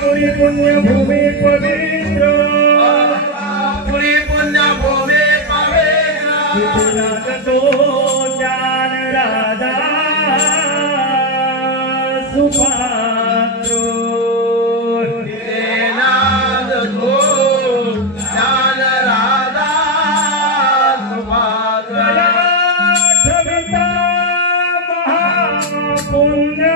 पुरी पुण्य भूमि पवित्र पुरी पुण्य भूमि पवित्र तो ज्ञान राधा सुपात्र नाद तो ज्ञान राधा सुपात्र ठविता महापुण्य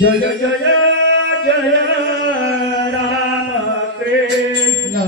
जय जय जय राम कृष्ण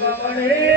Hare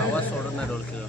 आवाज सोडत नाही ढोलकीवर.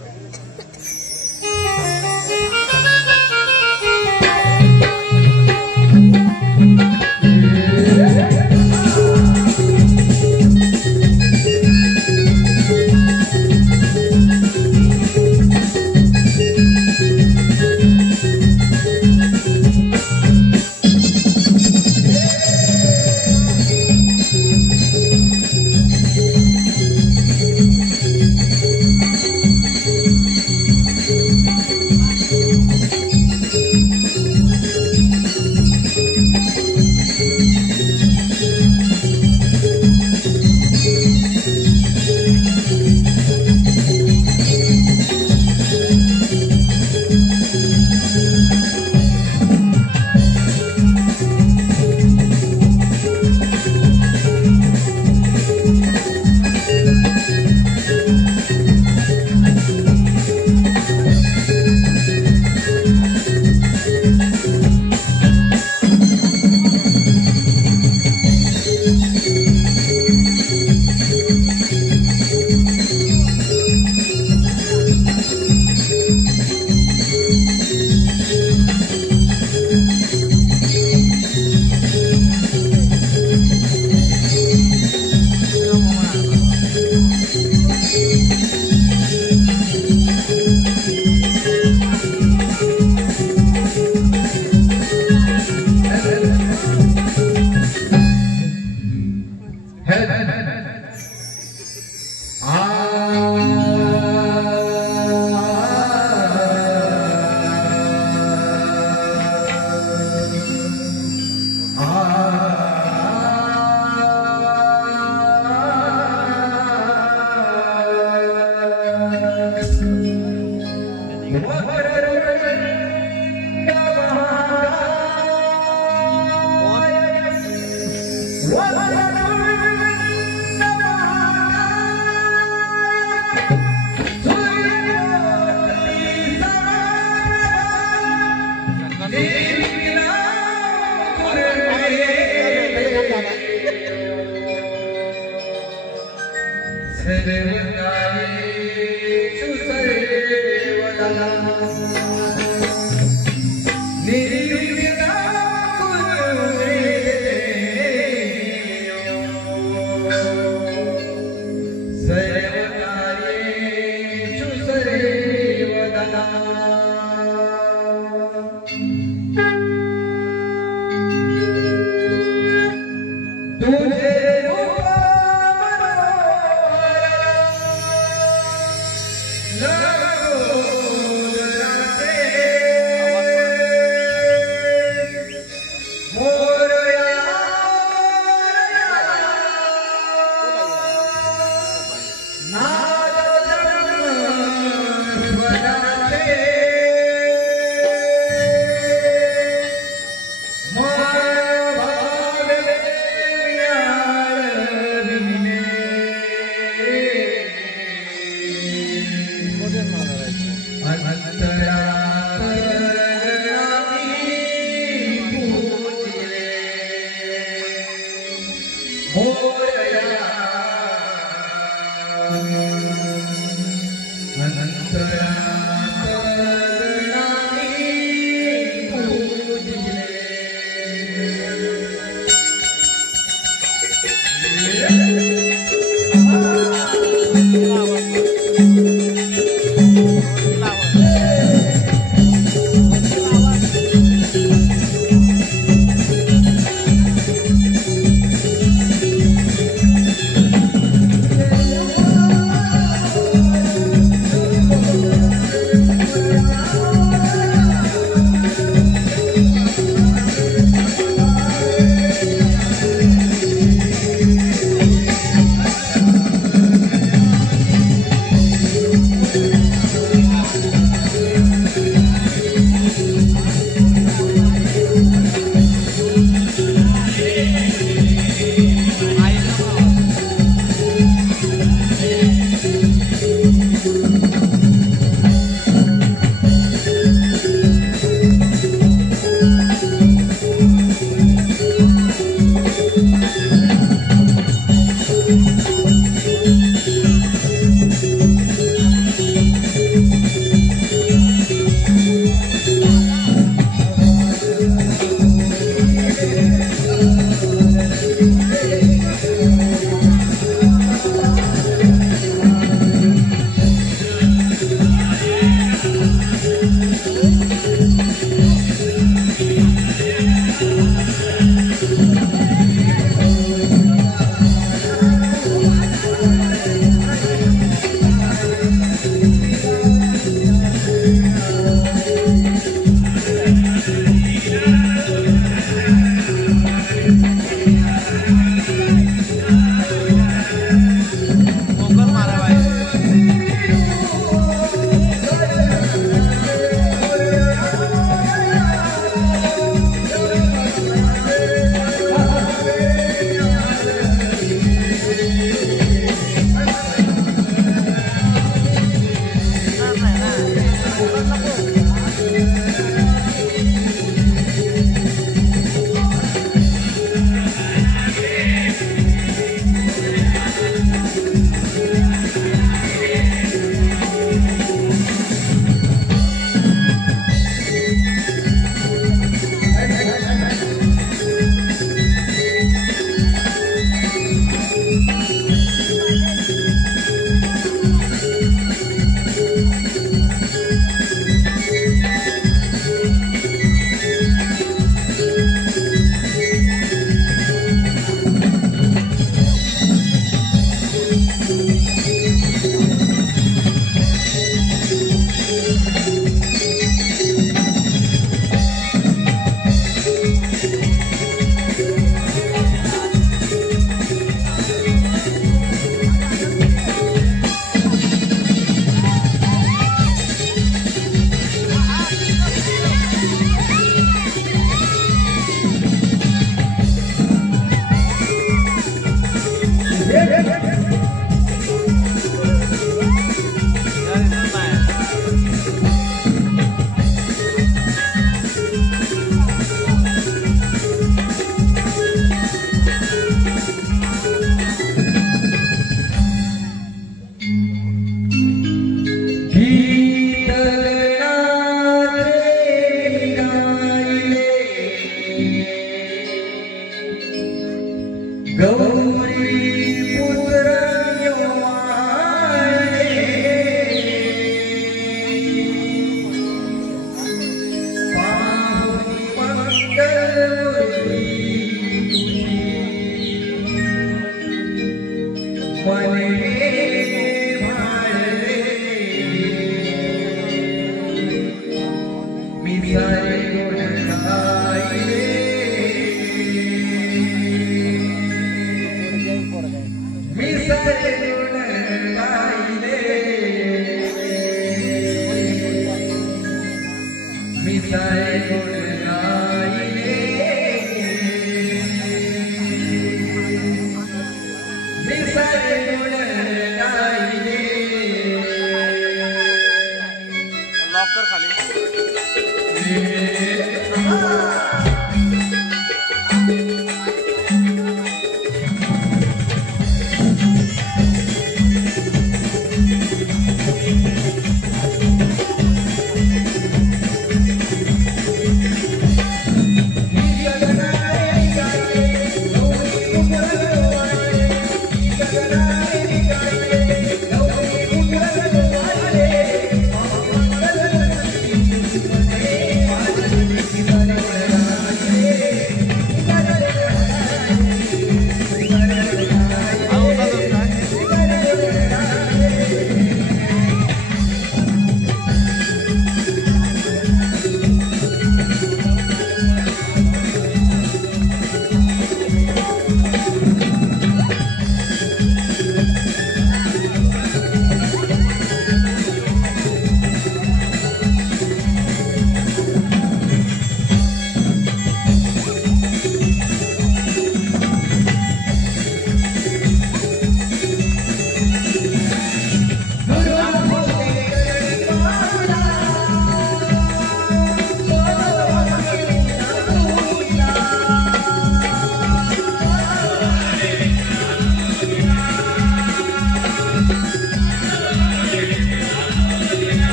लॉकर खाली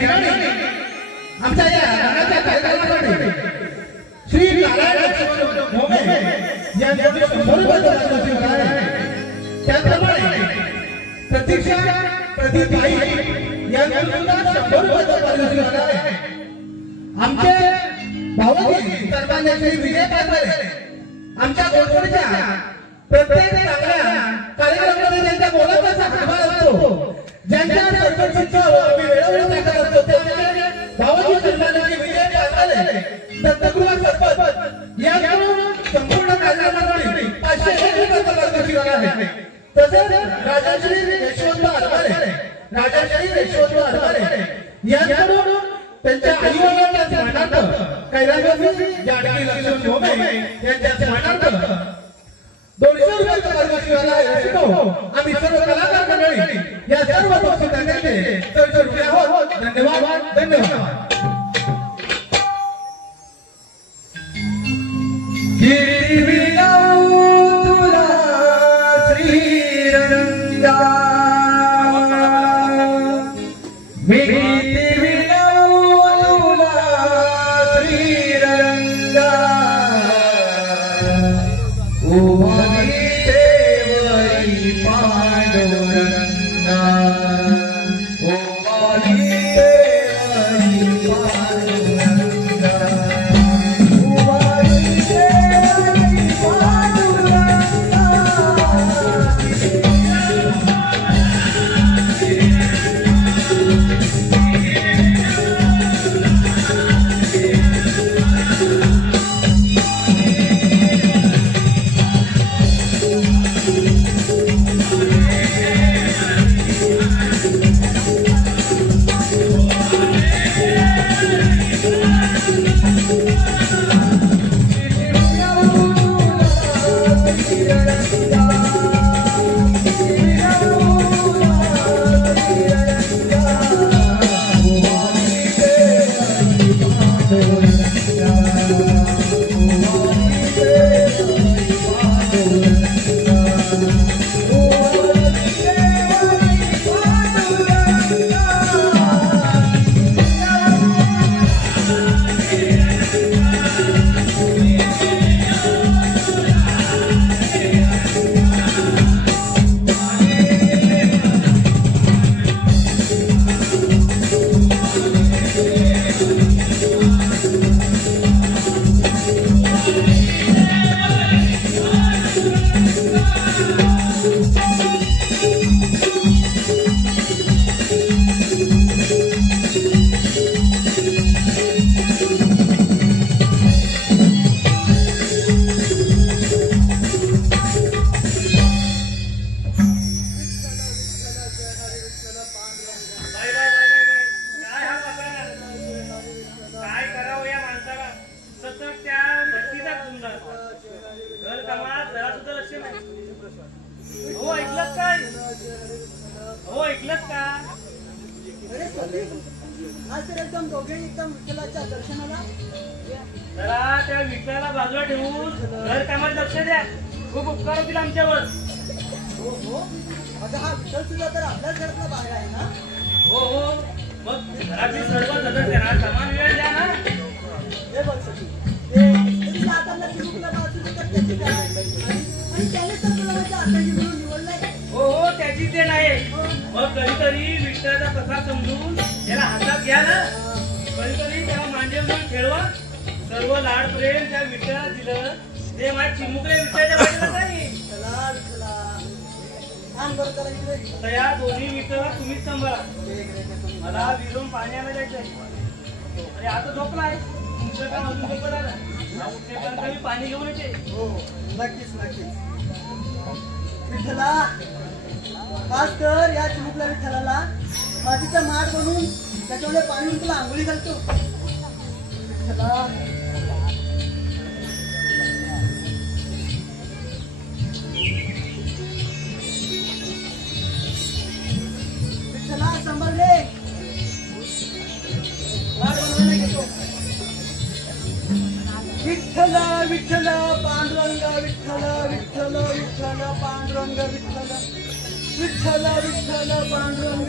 ठिकाणी आमच्या या गाण्याच्या कार्यक्रमासाठी श्री नारायण लक्ष्मण मोमे यांची 100 रुपये पारितोषिक आहे. त्याचप्रमाणे प्रतीक्षा प्रदीप भाई यांची सुद्धा 100 रुपये पारितोषिक आहे. आमचे भावकी सर्वांनी श्री विजय पाटले आमच्या गोडगोडच्या प्रत्येक चांगल्या कार्यक्रमामध्ये ज्यांच्या बोलाचा हातभार असतो, ज्यांच्या सरपंचांचा आम्ही वेळोवेळी करत असतो, त्यामुळे भावकी सर्वांनी विजय पाटले दत्तगृह सरपंच यांकडून संपूर्ण कार्यक्रमासाठी 501 रुपये पारितोषिक आहे. तसेच राजश्री यशवंत अरबारे यांकडून त्यांच्या आईवडिलांच्या स्मरणार्थ कैलासवासी जानकी लक्ष्मण मोमे यांच्या स्मरणार्थ 200 रुपये पारितोषिक आहे. आम्ही सर्व कलाकार मंडळी या सर्व बक्षिसांचे रुपये आहोत. धन्यवाद धन्यवाद. तुला श्रीरंगा विठ्ठल पांडुरंग विठ्ठल विठ्ठल विठ्ठल पांडुरंग विठ्ठल विठ्ठल विठ्ठल पांडुरंग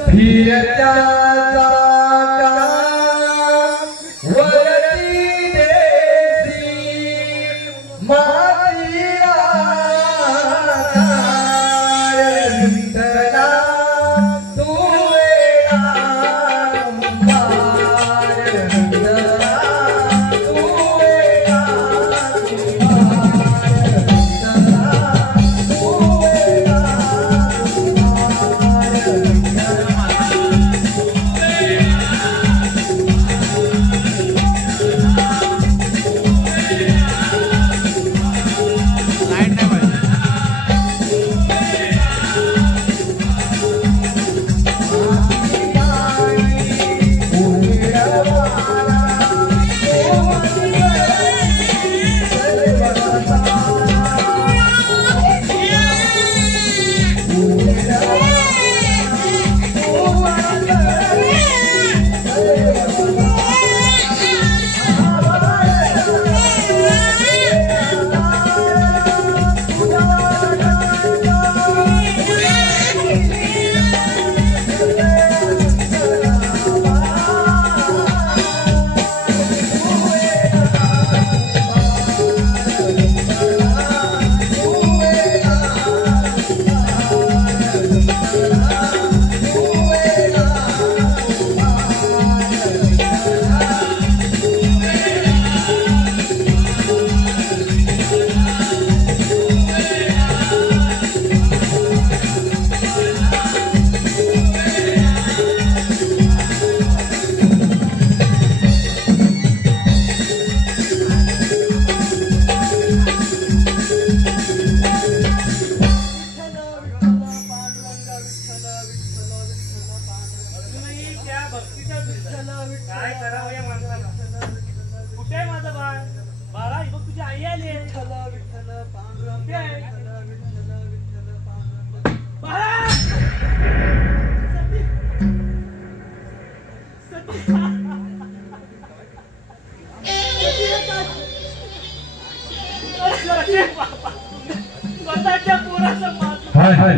पोराचा माज हाय हाय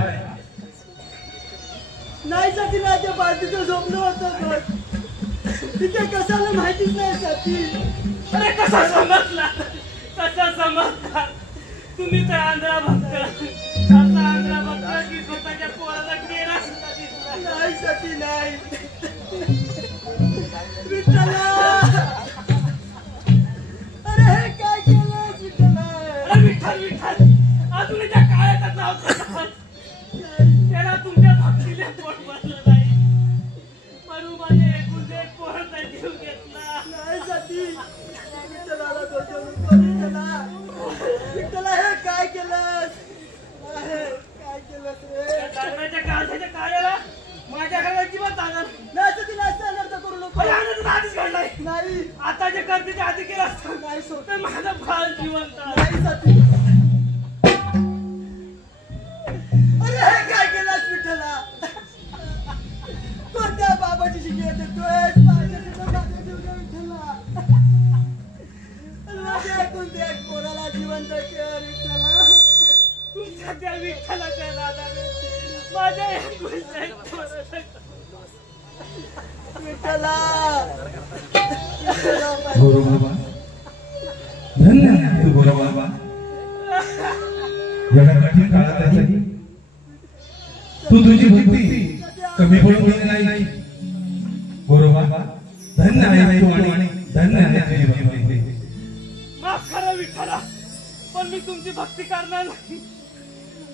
नाही साठी माझ्या बाजूचं झोपलं होतं घर तिथे कशाला माहितीच नाही साठी अरे कसा समजला तुम्ही तर आंध्रा भक्त असा आंध्रा भक्त की स्वतःच्या पोराला केला सुद्धा दिसला नाही साठी नाही विठ्ठला अरे हे काय केलं विठ्ठला अरे विठ्ठल विठ्ठल अजून त्या काळाचं नाव कसं त्याला तुमच्या भक्तीने पोट भरलं नाही म्हणून माझे एकूण एक पोराचा जीव घेतला नाही साठी विठ्ठलाला दोषारोप करू त्याला विठ्ठला हे काय केलंस काय केलंस रे दागडाच्या काळजाच्या कार्याला माझ्या घरात अजिबात जाणार नाही तर तिला असं अनर्थ करू नको अनर्थ आधीच घडलाय नाही आता जे करते ते आधी केलं असतं नाही सोड माझा बाळ जिवंत नाही साठी अरे हे काय केलंस विठ्ठला कोणत्या बाबाची शिकवण देतोय माझ्या जीव विठ्ठला माझ्या कोणत्या पोराला जिवंत कर विठ्ठला तुमच्या त्या विठ्ठलाच्या नादाने माझ्या विठ्ठला गोरो बाबा धन्यवाद तू गोरो बाबा एवढ्या कठीण काळातही तू तुझी भक्ती कमी पडू नाही गोरो बाबा धन्य आहे तू आणि धन्य आहे तुझी भक्ती माफ करा विठ्ठला पण मी तुमची भक्ती करणार नाही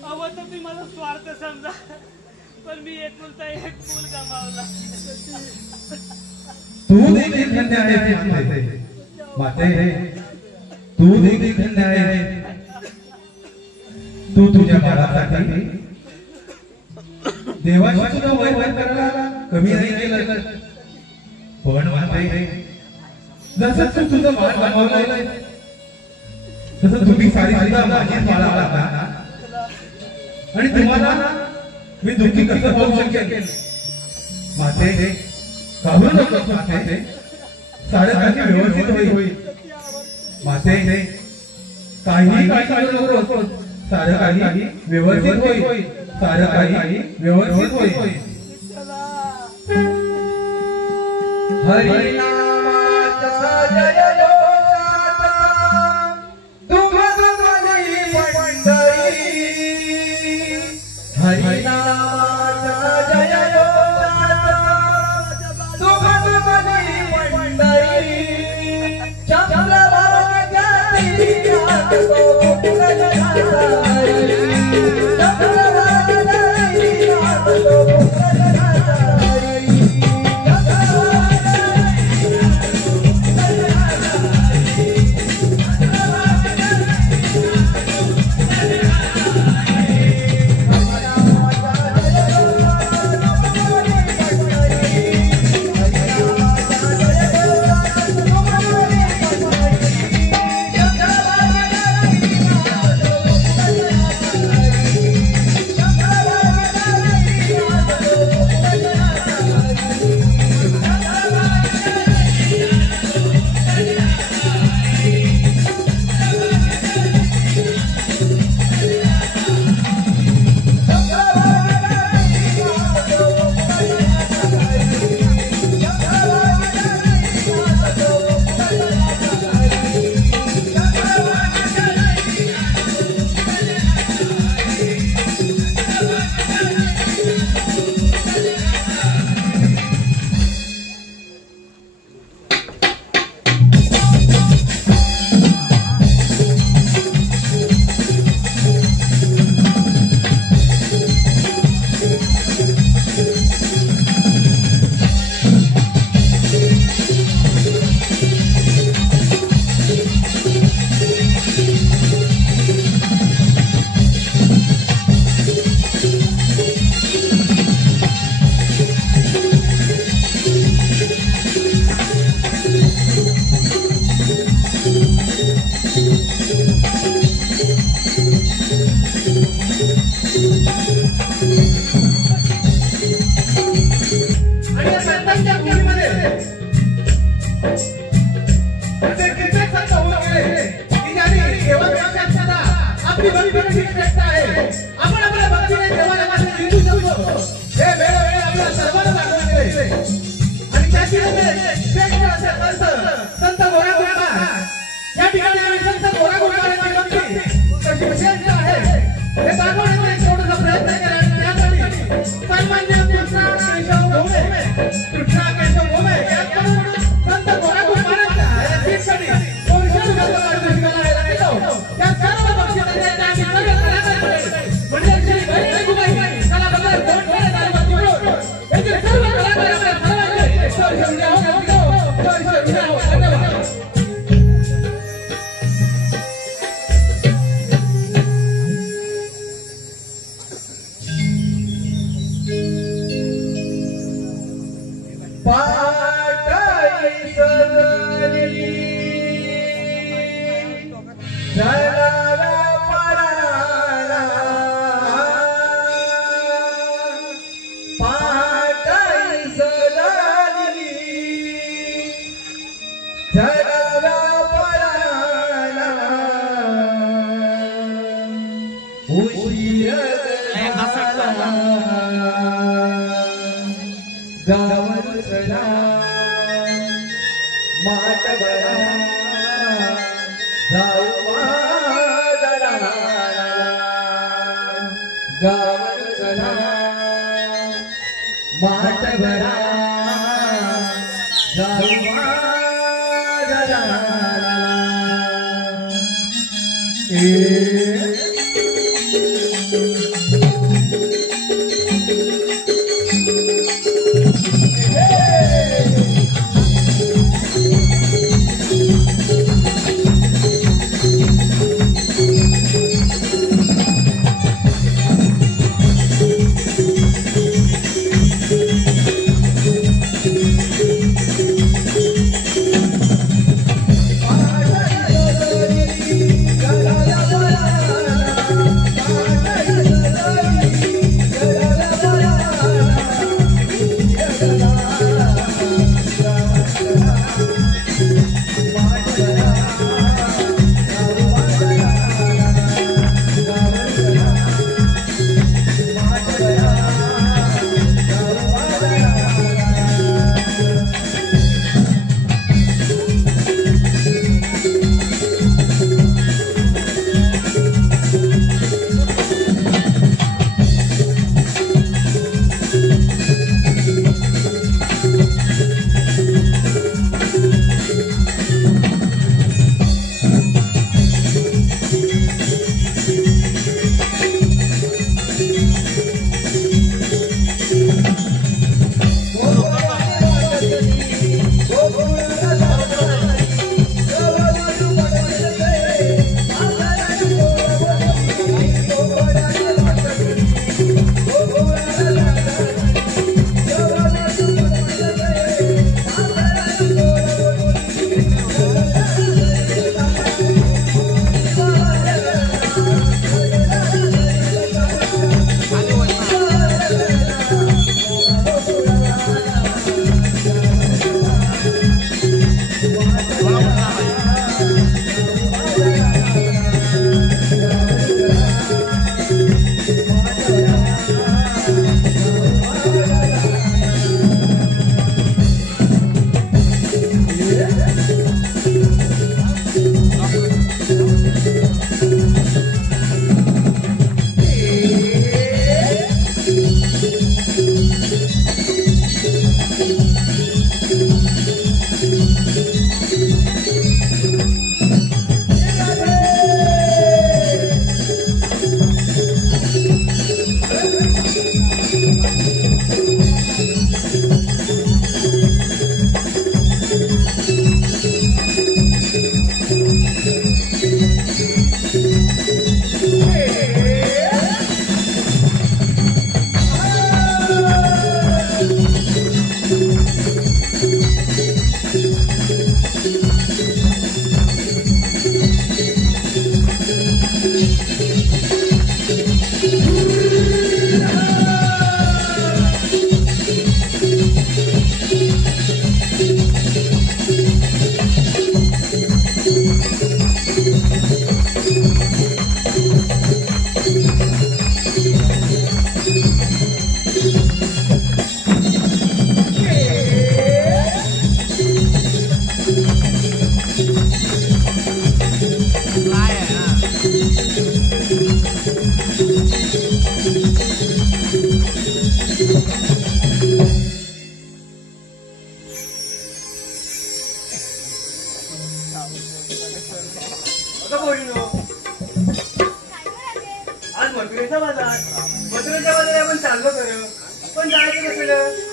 अव तर तुम्ही मला स्वार्थ समजा पण मी एकुलता एक मूल गमावला तू देखील धन्य आहे माते तू देखील धन्य आहे तू तुझ्या बाळासाठी देवाची सुद्धा वैर करायला कमी नाही केलं पण माते जसं तू तुझं बाळ गमावलंय तसं तुम्ही सारी सुद्धा माझीच बाळा आहात आणि तुम्हाला मी दुःखी कसं पाहू शकेल माते काहू नकोस माते सारं काही व्यवस्थित होईल माते काही काळजी नको सारं काही व्यवस्थित होईल सारं काही व्यवस्थित होईल हरी उशीर गावावर चला माटबरा गावावर चला माटबरा मथुरेचा बाजार आपण चाललो खरं पण जायचं कसं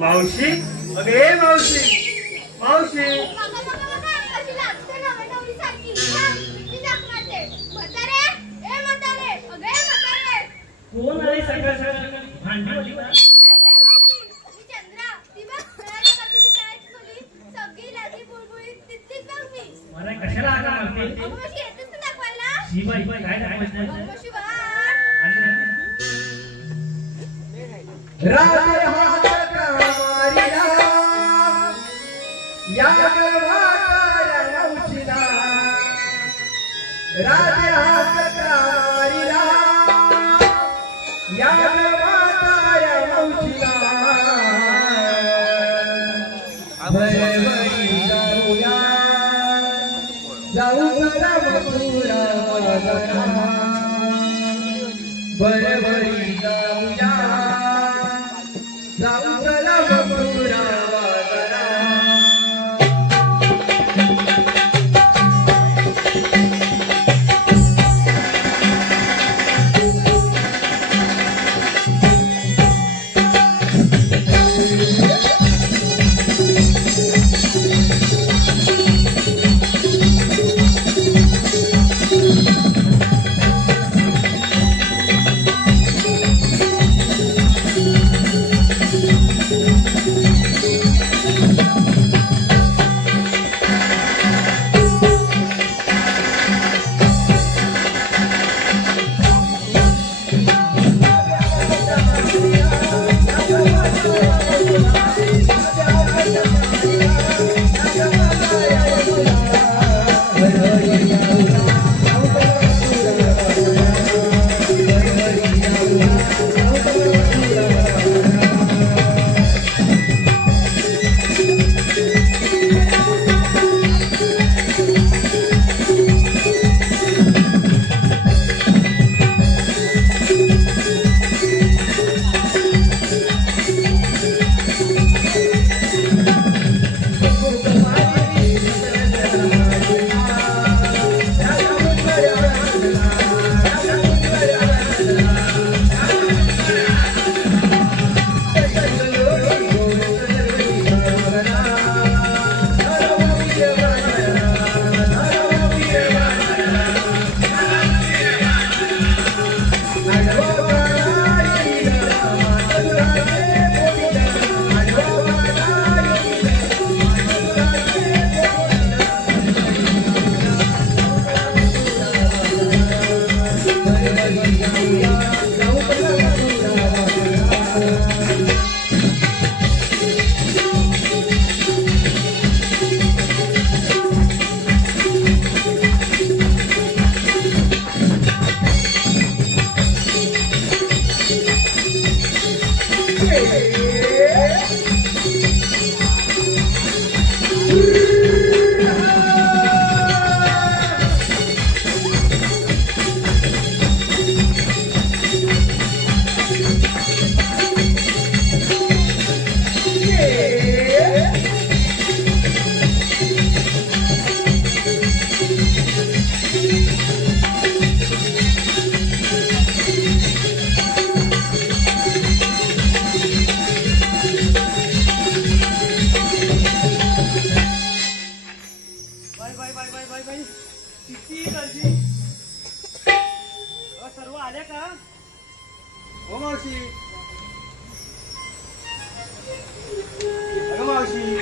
मावशी अगे मावशी मावशी कोण आली सगळं सगळं भांडण अरे कशाला आगा मारते मावशी येतेस ना दाखवायला शिबाई काय दाखवायचं मावशी वा राजे हात कामारीला या गवाकार नवशिला राजे हात कामारीला या गवाकार नवशिला भरभरी जाऊया जाऊ जरा मथुरा वदना भरभरी जाऊया जाऊ चला मथुरा वदना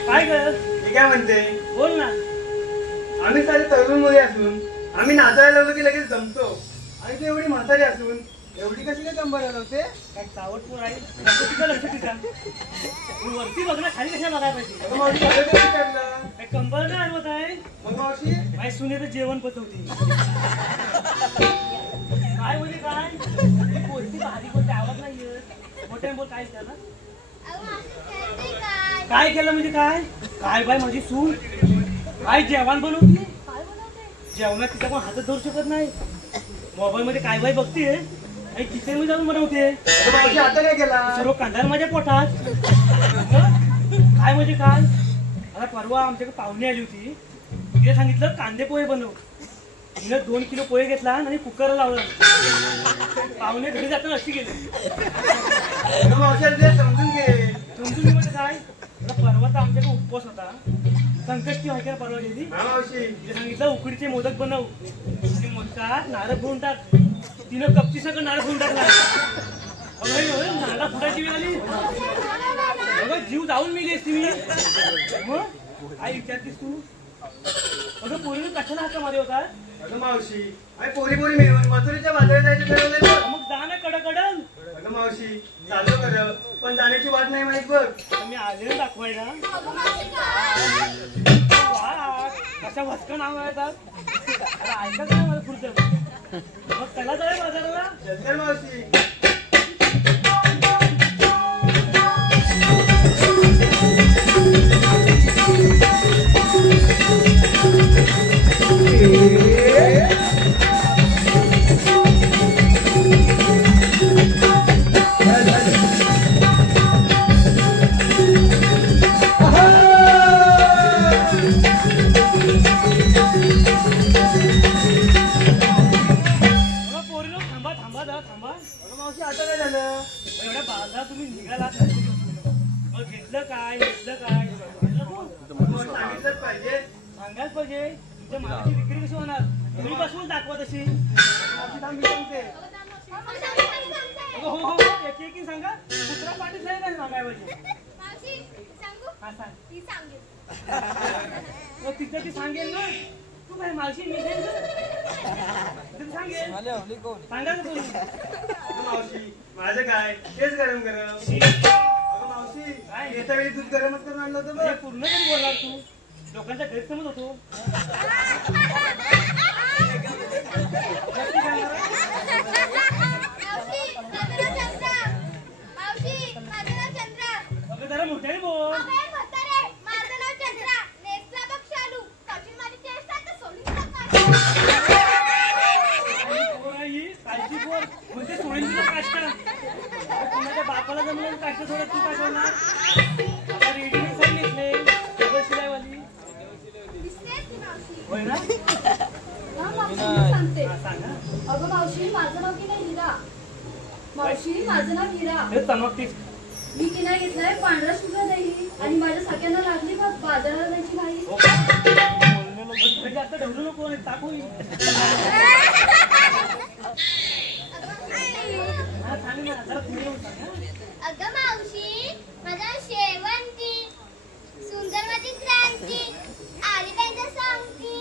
काय ग मी काय म्हणते बोल ना. आम्ही सारे तरुण मुली असून आम्ही नाचायला लावलो की लगेच जमतो आणि ते एवढी म्हातारी असून एवढी कशी काय कंबर लावते काय चावट पोर आहे तुझं लक्ष तिचा तू वरती बघ ना खाली कशा बघायला पाहिजे. मावशी कसं काय विचारलं काय कंबर नाही आणवत आहे मग मावशी काय सुने तर जेवण पचवती काय म्हणजे काय कोणती भारी कोणती आवड नाही मोठ्या बोल काय त्याला काय केलं म्हणजे काय काय बाय माझी सून काय जेवण बनवती जेवणात तिचा कोण हातात धरू शकत नाही मोबाईल मध्ये काय बाय बघते आणि किचन मध्ये जाऊन बनवते मावशी आता काय केला सर्व कांदा माझ्या पोटात काय म्हणजे काय आता परवा आमच्याकडे पाहुणे आली होती तिने सांगितलं कांदे पोहे बनव तिने 2 किलो पोहे घेतला आणि कुकर लावला पाहुणे घरी जाताना अशी गेले मावशी ते समजून घे समजून म्हणजे काय परवा तर आमच्याकडे उपवास होता संकष्टी व्हायच्या परवा गेली हा मावशी तिने सांगितलं उकडीचे मोदक बनव आणि मोदकात नारळ फोडून टाक तिनं कपची सगळं नारळ फोडून टाकला नारळा फुटायची वेळ आली अगं जीव जाऊन मी गेली मी मग काय विचारतीस तू अगं पोरीनं कशाला हाका मारे होता? अगं मावशी आम्ही पोरी पोरी मिळून मथुरेच्या बाजारात जायचं ठरवलंय बघ. मग जा ना कडकडन. अगं मावशी चालू खरं पण जाण्याची वाट नाही माहित बघ. मी आले दाखवायला. अगं मावशी काय? वा, कशा वचकं नाव येतात. अरे ऐका काय मला पुढचं. मग चला जाऊया बाजाराला. चल मावशी. पोरीनो थांबा थांबा जा थांबा. अगं मावशी आता काय झालं? एवढ्या बाजारात तुम्ही निघालात. मग घेतलं काय घेतलं काय मग सांगितलंच पाहिजे. सांगायच पाहिजे. तुमच्या मालाची विक्री कशी होणार? तुम्ही बसवून दाखवा तशी. मावशी थांब मी सांगते. हो हो एक एक सांगा. कुत्रा पाठी नाही काय सांगाय पाहिजे. मावशी सांगू? हा सांग. ती सांगेल. मग तिथं ती सांगेल ना. तू काय मावशी मी सांगेल सांगेल सांगा ना तुम्ही. अगं मावशी माझं काय तेच गरम गरम. अगं मावशी काय? येत्या वेळी दूध गरमच करून आणलं होतं हे बघ. पूर्ण कधी बोलणार तू? लोकांचा गैरसमज होतो. नक्की सांगा. मावशी माझं नाव चंद्रा. मावशी माझं नाव चंद्रा. अगं जरा मोठ्याने बोल. अबे म्हातारे माझं नाव चंद्रा. नेसला बघ शालू. कशी माझी चेष्टा तर सोडून टाका. ही कालची पोर म्हणजे सोडून दिलं काष्टा. कुणाच्या बापाला जमलं काष्टा थोडं तू काय करणार? आता रेडीमेड साडी नेसले डबल शिलाईवाली. दिसतेस की मावशी? होय ना? हा मावशी मी सांगते. हा, सांगा. अगं मावशी माझं नाव की नाही हिरा. मावशी माझं नाव हिरा. हे चमकतीस. मी की नाही घेतलाय पांढरा शुभ्र दही आणि माझ्या सगळ्यांना लागली मग बाजाराला जायची घाई. हो का? म्हणजे आता ढवळू नको टाकू. हा सांग ना जरा पुढे येऊन सांग हा. अगं मावशी माझं नाव शेवंती. सुंदर माझी क्रांती. आली त्यांच्या सांगती.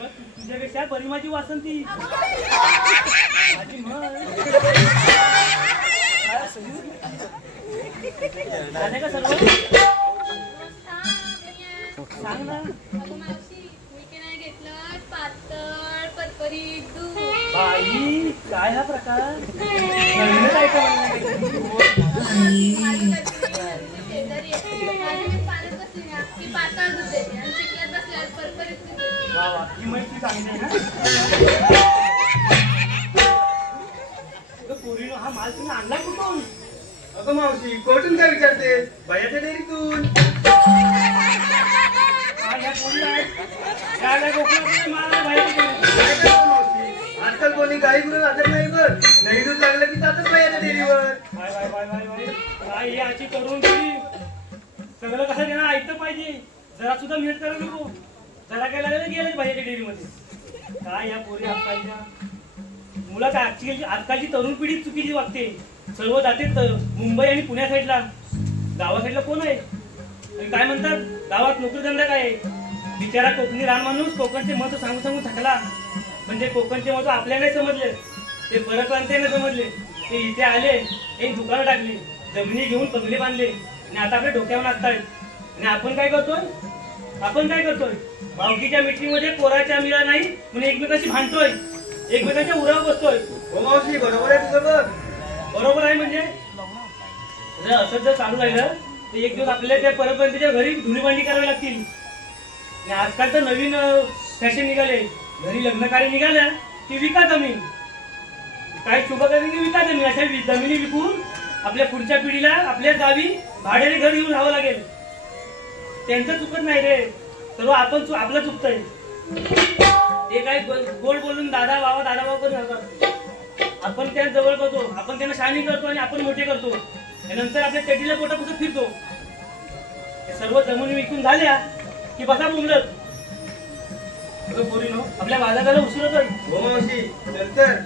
बघ, तुझ्यापेक्षा बरी माझी वासंती. माझी म्हण. झाले का सर्व? सांग ना. अगं मावशी मी की नाही घेतलं पातळ परपरीत दूध. बाई काय हा प्रकार? नवीनच ऐका माझी मैत्रिणी शेजारी आहे. माझी मी पाण्यात बसली ना की पातळ दूध देते आणि चिखलात बसल्यावर परपरीत दूध देते. वा वा ही माहिती चांगली आहे ना. पोरीनो हा माल तुम्ही आणला कुठून? अगं मावशी कोठून काय विचारते? भैयाच्या डेअरीतून. काय ह्या पोरी आहेत? काय कोकणात माल आहे बाहेर कुठे? काय करतो मावशी? आजकाल कोणी गाई गुरु लागत नाही बघ. नाही दूध लागलं की जातच भैयाच्या डेअरीवर. Bye bye bye bye bye काय ही आजची तरुण पिढी. सगळं कसं देणं ऐकतं पाहिजे. जरा सुद्धा मेहनत करायला नको. जरा काय लागलं गेलं बाहेरच्या डेअरीमध्ये. काय या पोरी आजकालच्या मुलं काय आजकालची तरुण पिढी चुकीची वागते. सर्व जाते मुंबई आणि पुण्या साईडला. गावा साईडला कोण आहे? आणि काय म्हणतात गावात नोकरीधंदा काय आहे? बिचारा कोकणी रान माणूस कोकणचे महत्व सांगून सांगून थकला. म्हणजे कोकणचे महत्व आपल्याला नाही समजले. ते परप्रांतीयांना समजले. ते इथे आले एक दुकानं टाकली जमिनी घेऊन बंगले बांधले आणि आता आपल्या डोक्यावर नाचतायत. आणि आपण काय करतोय? भावकीच्या मिटिंगमध्ये पोराच्या मिळा नाही म्हणून एकमेकाशी भांडतोय. एकमेकांच्या उरावर बसतोय. हो मावशी बरोबर आहे तुझं बघ. बरोबर आहे म्हणजे जर असं जर चालू राहिलं तर एक दिवस आपल्याला त्या परप्रांतीच्या घरी धुलीभांडी करावी लागतील. आणि आजकाल तर नवीन फॅशन निघाले. घरी लग्न कार्य निघाल्या की विका जमीन. काही शुभ करणे की विका जमीन. अशा जमिनी विकून आपल्या पुढच्या पिढीला आपल्या गावी भाड्याने घर येऊन राहावं लागेल. त्यांचं चुकत नाही रे. सर्व आपलं चुकतंय. ते काय गोड बोलून दादा बाबा करून राहतात. आपण त्या जवळ करतो. आपण त्यांना शाणी करतो आणि आपण मोठे करतो. नंतर आपल्या चटीला पोटापासून फिरतो. हे सर्व जमिनी विकून झाल्या की बसा बोंबलत. पोरीनो आपल्या बाजाराला उशीर होतोय. हो मावशी चल तर.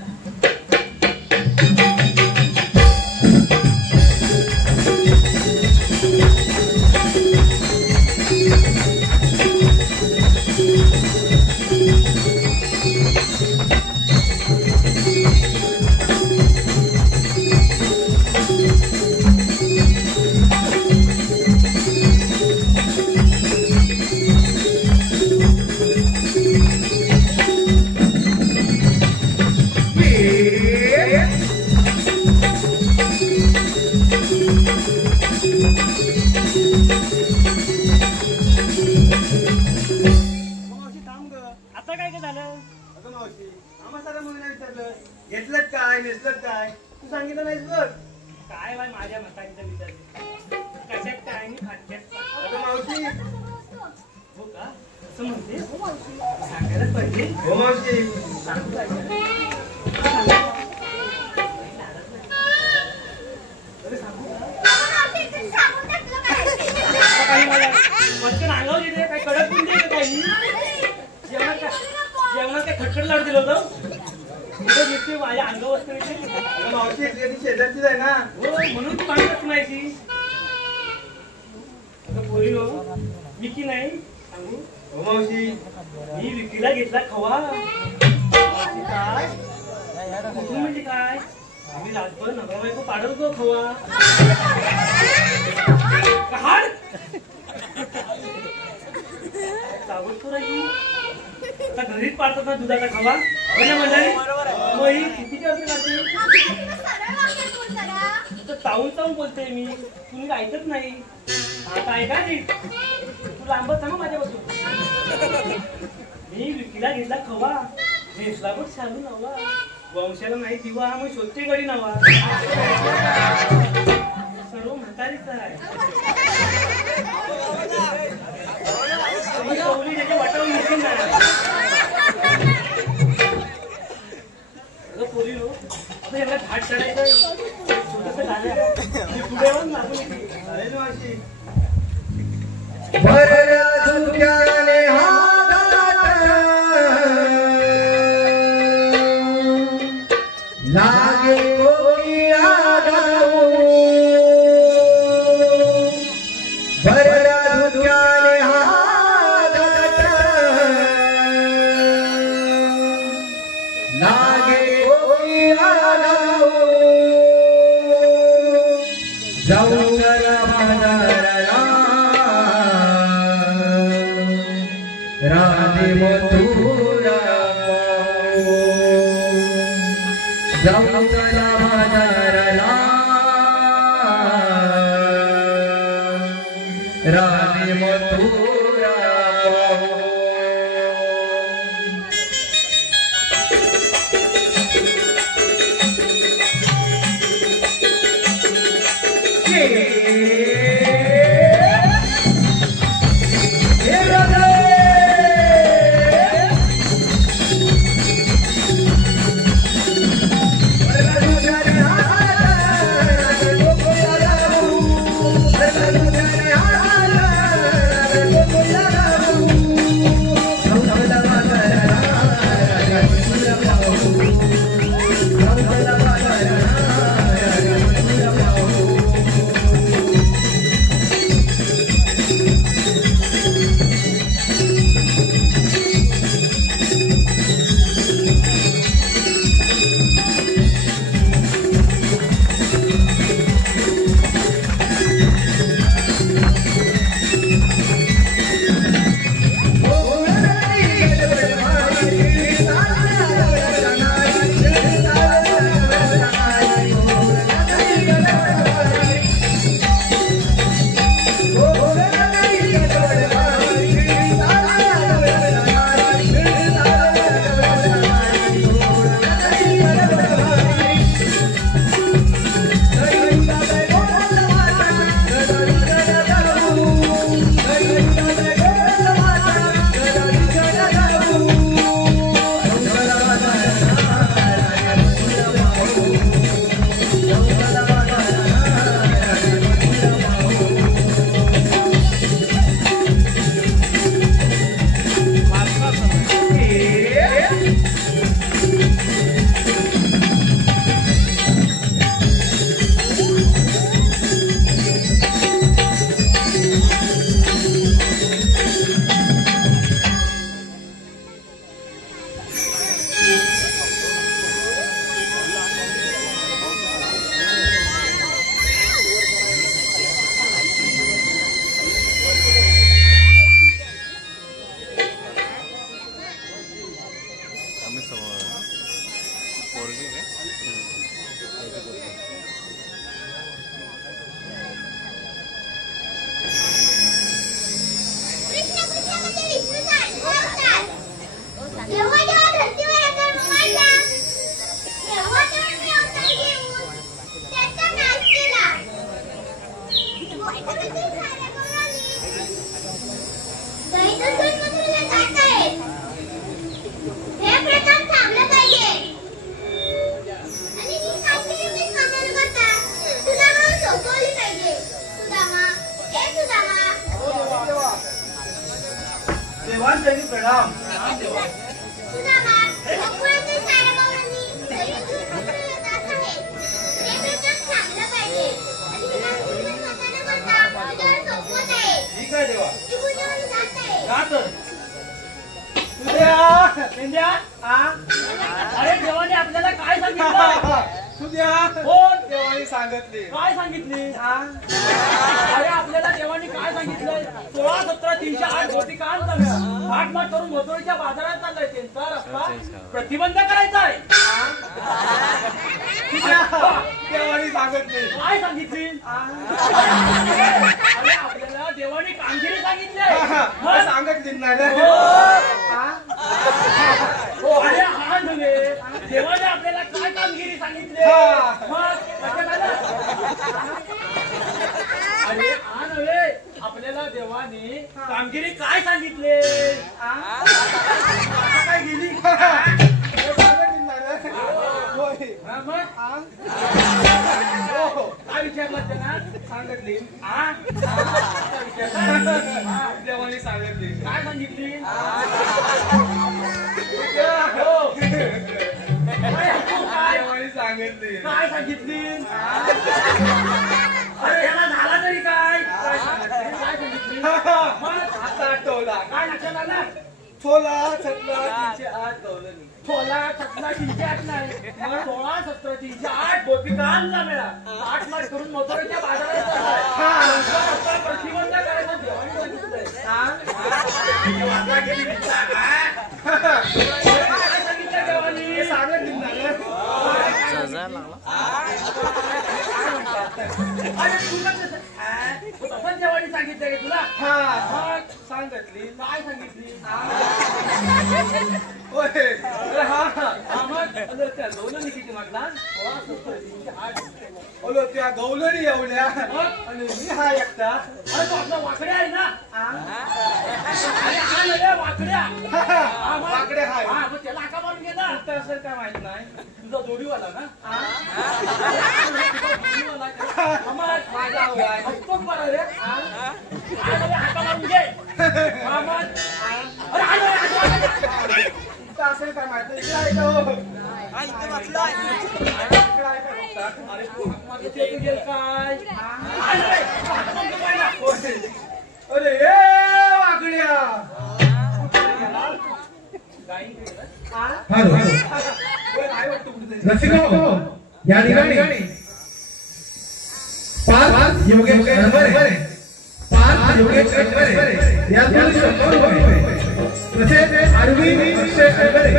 सुद्धा नाहीस बघ. काय बाय माझ्या म्हातारीचा विचार कशात काय आणि खात्यात अगं मावशी. हो का असं म्हणते सांगायलाच पाहिजे हो मावशी. सांगू काय सांगून टाकलं काय? काही मला मस्त अंगावर येते काही कडक पण दे काही जेवणात काय खटखट लावून दिलं होतं तिथं दिसते माझ्या अंगावर वस्तू येते अगं मावशी ती शेजारचीच आहे ना. हो म्हणून तू पाणी टाकून यायची अगं पोरी हो विकी नाही सांगू हो मावशी. मी विकीला घेतला खवा मावशी काय कुठून म्हणजे काय आम्ही रातभर नवरा बायको पाडत होतो खवा हाड सावध करायची आता घरीच पाडतात ना दुधाचा खवा म्हणजे मंडळी मग ही कितीची असते लागते सरळ वाक्यात बोल जरा. तर चावून चावून बोलते मी तुम्ही ऐकत नाही आता ऐका नाही तू लांबत ना माझ्यापासून मी विकीला घेतला खवा घेतला पण शालू नवा वंशाला नाही दिवा मग शोधते गडी नवा सर्व म्हातारीच आहे कवली त्याच्या वाटावून येते ना अगं पोरी नो आता याला घाट चढायचं छोटंसं गाणं आहे. पुढे येऊन लागून येते चालेल मावशी. भरल्या झुक्याने हा घाट लागे कोकिळा गाऊ. भरल्या झुक्याने हा घाट लागे कोकिळा गाऊ. जाऊ जरा बाजाराला राधे मथुरा पाहू. जाऊ चला बाजाराला राधे मथुरा पाहू. देवांसाठी प्रणाम. तुझा बाप गोकुळातील साडेबाबांनी सगळी सूत्र जात आहे. ते प्रथम थांबलं पाहिजे. आणि तुला स्वतःला बोलता तुझ्यावर सोपवत आहे. ठीक आहे देवा. ती पूजेवर जात आहे. इंद्या अरे देवाने आपल्याला काय सांगितलं? तुझ्या कोण? देवाने सांगितले. काय सांगितली? अरे आपल्याला देवाने काय सांगितलंय? 16, 17, 308 गोष्टी काय चालल्या? आठमाठ करून मथुरेच्या बाजारात चाललाय. त्यांचा रस्ता प्रतिबंध करायचा आहे. देवाने सांगितले. काय सांगितली? अरे आपल्याला देवाने कामगिरी सांगितली. सांगितली नाही अरे हा नव्हे, देवाने आपल्याला काय कामगिरी सांगितली? मग कसं झालं? अरे हा नव्हे, आपल्याला देवाने कामगिरी काय सांगितले? काय गेली मग काय विचारलं त्यांना? सांगितली. देवाने सांगितली. काय सांगितली? देवाने सांगितली. काय सांगितली? अरे याला झाला तरी काय? काय सांगितली? मग आता आठवला. काय लक्षात आलं? छोला छटला 308 गवलनी. 16, 17, 308 नाही. मग 16, 17, 308 गोपिकांचा मेळा. 8 लाख करून मथुरेच्या बाजारात चाललाय. प्रतिबंध करायचा देवाने सांगितलंय. वाचा गेली विचार. काय सांगितलं देवाने? सांगितली अरे तुला तसं देवाने सांगितलं का तुला? मग सांगितली. काय सांगितली? त्या गवलनी किती मागला? ओलो त्या गवलनी एवढ्या आणि मी हा एकटा. अरे तो आपला वाकड्या आहे ना? अरे हा नव्हे, वाकड्या. वाकडे हाय. हा, मग त्याला हाका मारून घे ना. कुठं असेल काय माहित नाही. तुझा जोडीवाला ना? माझा आवडाय. हसतोच बरं रे. हा नव्हे, हाका मारून घे. हा मग. अरे हा नव्हे, कुठं असेल काय माहित नाही. इकडे आहे का हो? इकडे आहे का बघतात? अरे माझं ते गेल काय? हा नव्हे, हाका मारून घे पहिला. अरे ए वाकड्या. हॅलो काय वाटतं कुठे रसिको या ठिकाणी पाच योगेश हरभरे या दोन 100 रुपये तसेच अरविंद अक्षय हरभरे 100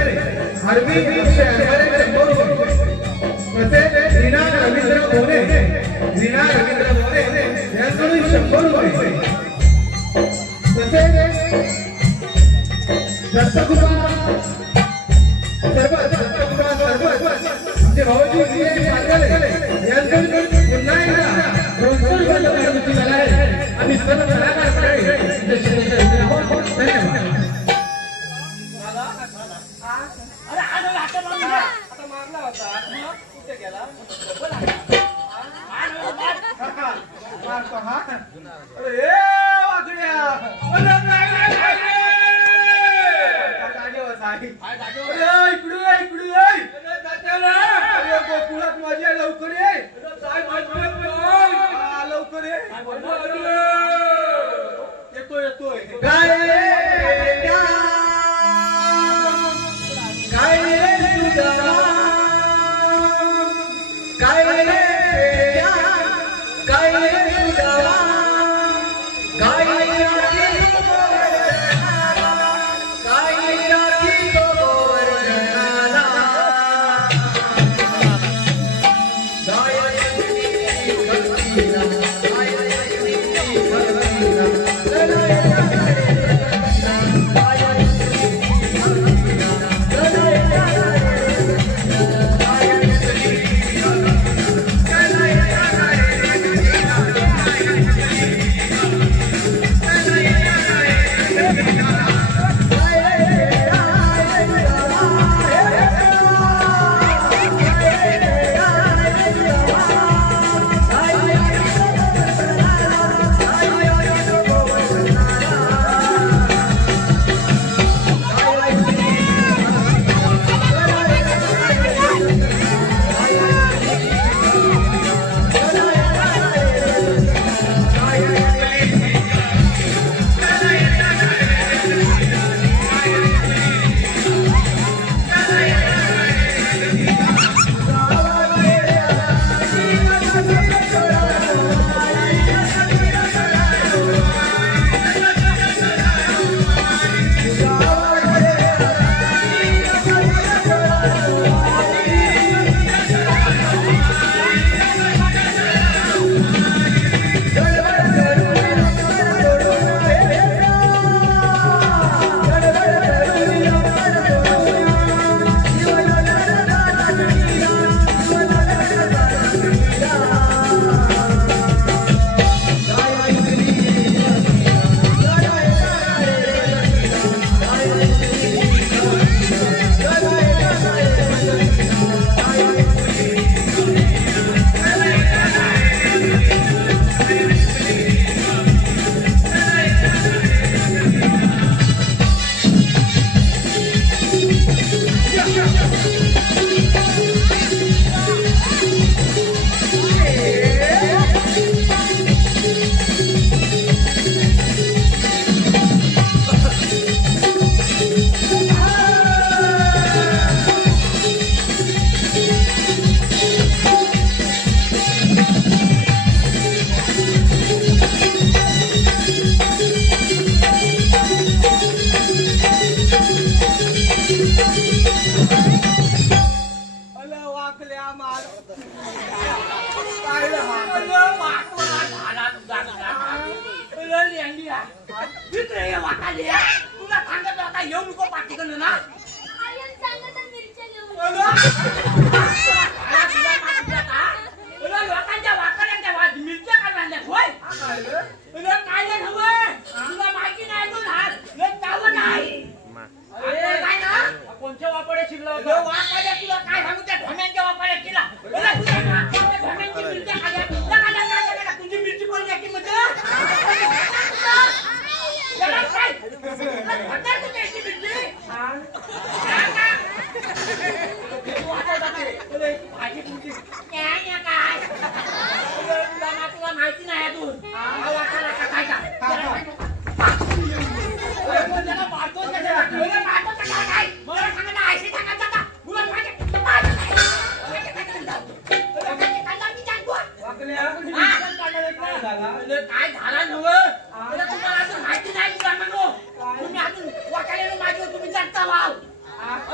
रुपये तसेच रीना रवींद्र मोरे यांकडून 100 रुपये तसेच दत्तकुमार सरबत आमचे भाऊजी यांच्याकडून पुन्हा एकदा 200 रुपये आहे. आम्ही सर्व कलाकार धन्यवाद. अरे हा नव्हे, हाका मारून घे. आता मारला होता. कुठे गेला? हा नव्हे, मार. मारतो हा. अरे ए वाकड्या. जागेवर आहे. काय जागेवर? अरे इकडे ये, इकडे ये. अरे गोकुळात माझ्या लवकर ये. हा, लवकर ये. काय बोलला? येतोय येतोय. वाकल्या मार तुला सांगत होता येऊ नको पाठी करणं ना आयन सांगत मिरच्या घेऊन लोकांच्या वाकड्यांच्या मिरच्या काय बांधल्या होय काय नाही हवं तुला माहिती नाही तू नाही काय ना कोणत्या वापड्या शिकला होता वापड्या तुला काय सांगू त्या ढोम्यांच्या वापड्या केला ढोम्यांची मिरच्या खाल्या तुझी मिरची कोण घ्यायची मध्ये भाजी तुमची काय तुला माहिती नाही तू काय का मारतो काय मला सांगा आयशी सांगा काय झाला नव्हतं तुम्हाला अजून माहिती नाही तुला म्हणू तुम्ही अजून वाकायला माझी तुम्ही जाता वाव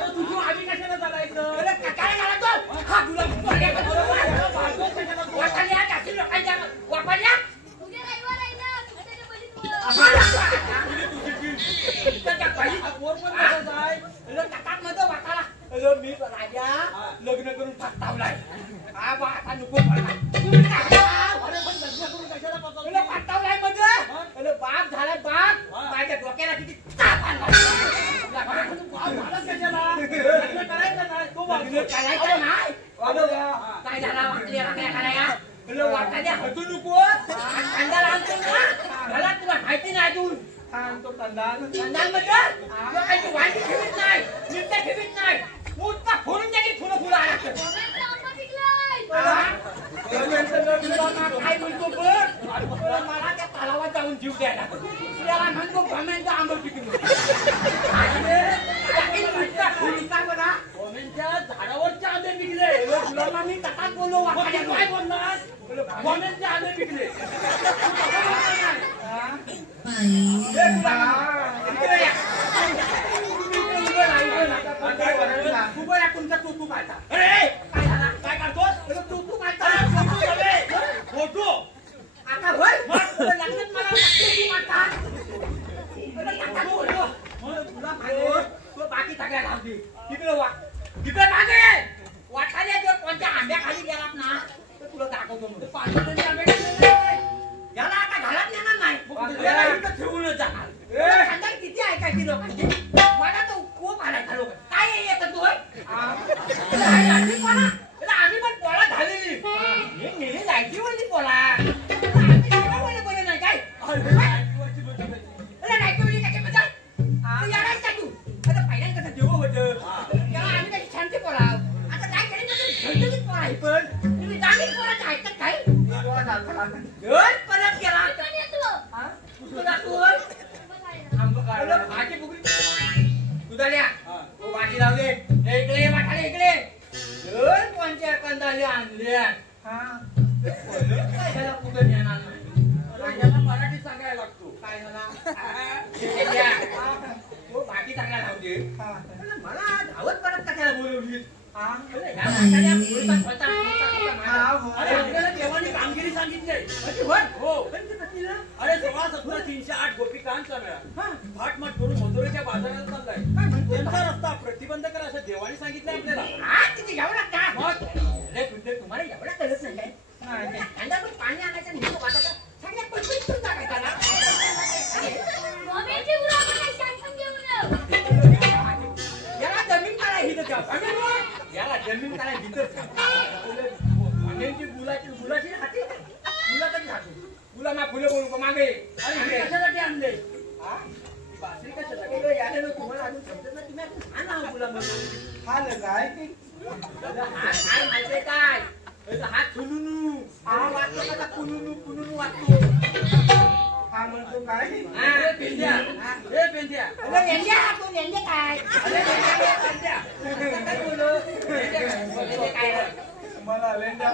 तुझी आम्ही कशाला चालायचं काय झाला तो हा तुला वाकाल्या जास्ती लोकांच्या वापरल्या उद्या रविवार आहे ना त्याच्या मी लग्न करून फटकावलाय आता नको लग्न करून फटकावलाय मध्ये बाप झालाय बाप माझ्या डोक्याला किती ताप आला करायचं नाही काय झाला वाटल्या हटू नको कांदा आणतो ना मला तुला माहिती नाही तू लोकांची वाटी ठेवीत नाही मिरच्या ठेवीत नाही मुठा फोडून द्या की फुलं फुलं आला काय म्हणतो बघ मला त्या तलावात जाऊन जीव द्यायला त्याला म्हणतो भम्यांचा आंबट पिकलो भम्यांच्या झाडावरच्या आंबे पिकले फुलांना मी तसाच बोललो काय बोलणार भम्यांचे आंबे पिकले तुमचा टोटू काढता काय काढतो टोटू काढता फोटो आता होय लग्नात मला तो बाकी सगळ्या घालते तिकडे मागे वाटायला जर कोणत्या आंब्या खाली गेलात ना तर तुला दाखवतो म्हणजे आंबे याला आता घालत येणार नाही ठेवूनच जाणार किती ऐकायची लोकांची मला तो खूप आलायचा लोक काय येतं तू आम्ही पण पोळा झालेली नेहमी जायची वरली पोळा बरं नाही काय पहिल्यांदा कसं जेवण होतं तेव्हा आम्ही त्याची शांती पोळा आता काय केली पोळा आहे पण तुम्ही जाणीच पोळाच ऐकतात काय परत केला भाजी बुकरी दुधाल्या वाटी लावले इकडे वाटाले इकडे कोणत्या कंदाले आणल्या त्याला कुठं येणार नाही मराठी सांगायला लागतो काय तो भाजी चांगला लावते मला धावत परत कशाला बोलवली देवाने कामगिरी सांगितली अरे 16-17-308 गोपिकांचा मेळा फाटमाट करून मथुरेच्या बाजारात चाललाय त्यांचा रस्ता प्रतिबंध करा असं देवाने सांगितलं आपल्याला तिथे यावं लागतं तुम्हाला एवढा कळत नाही काय पाणी आणायचं सगळ्या पटपट टाकायचा याला जमीन काढायची याला जमीन काढायची मुलाची हाती मुला तरी खातो मुला मा फुलं बोलू मागे अरे कशासाठी आणले बासरी कशासाठी याने तुम्हाला अजून समजत ना तुम्ही अजून आणा मुलामध्ये हा काय हात माहितीये काय हात फुलुनू हा वाटतो कसा पुनुनू वाटतो हा म्हणतो काय पेंद्या अरे लेंड्या तू लेंड्या काय अरे लेंड्या काय बोलू लेंड्या काय मला लेंड्या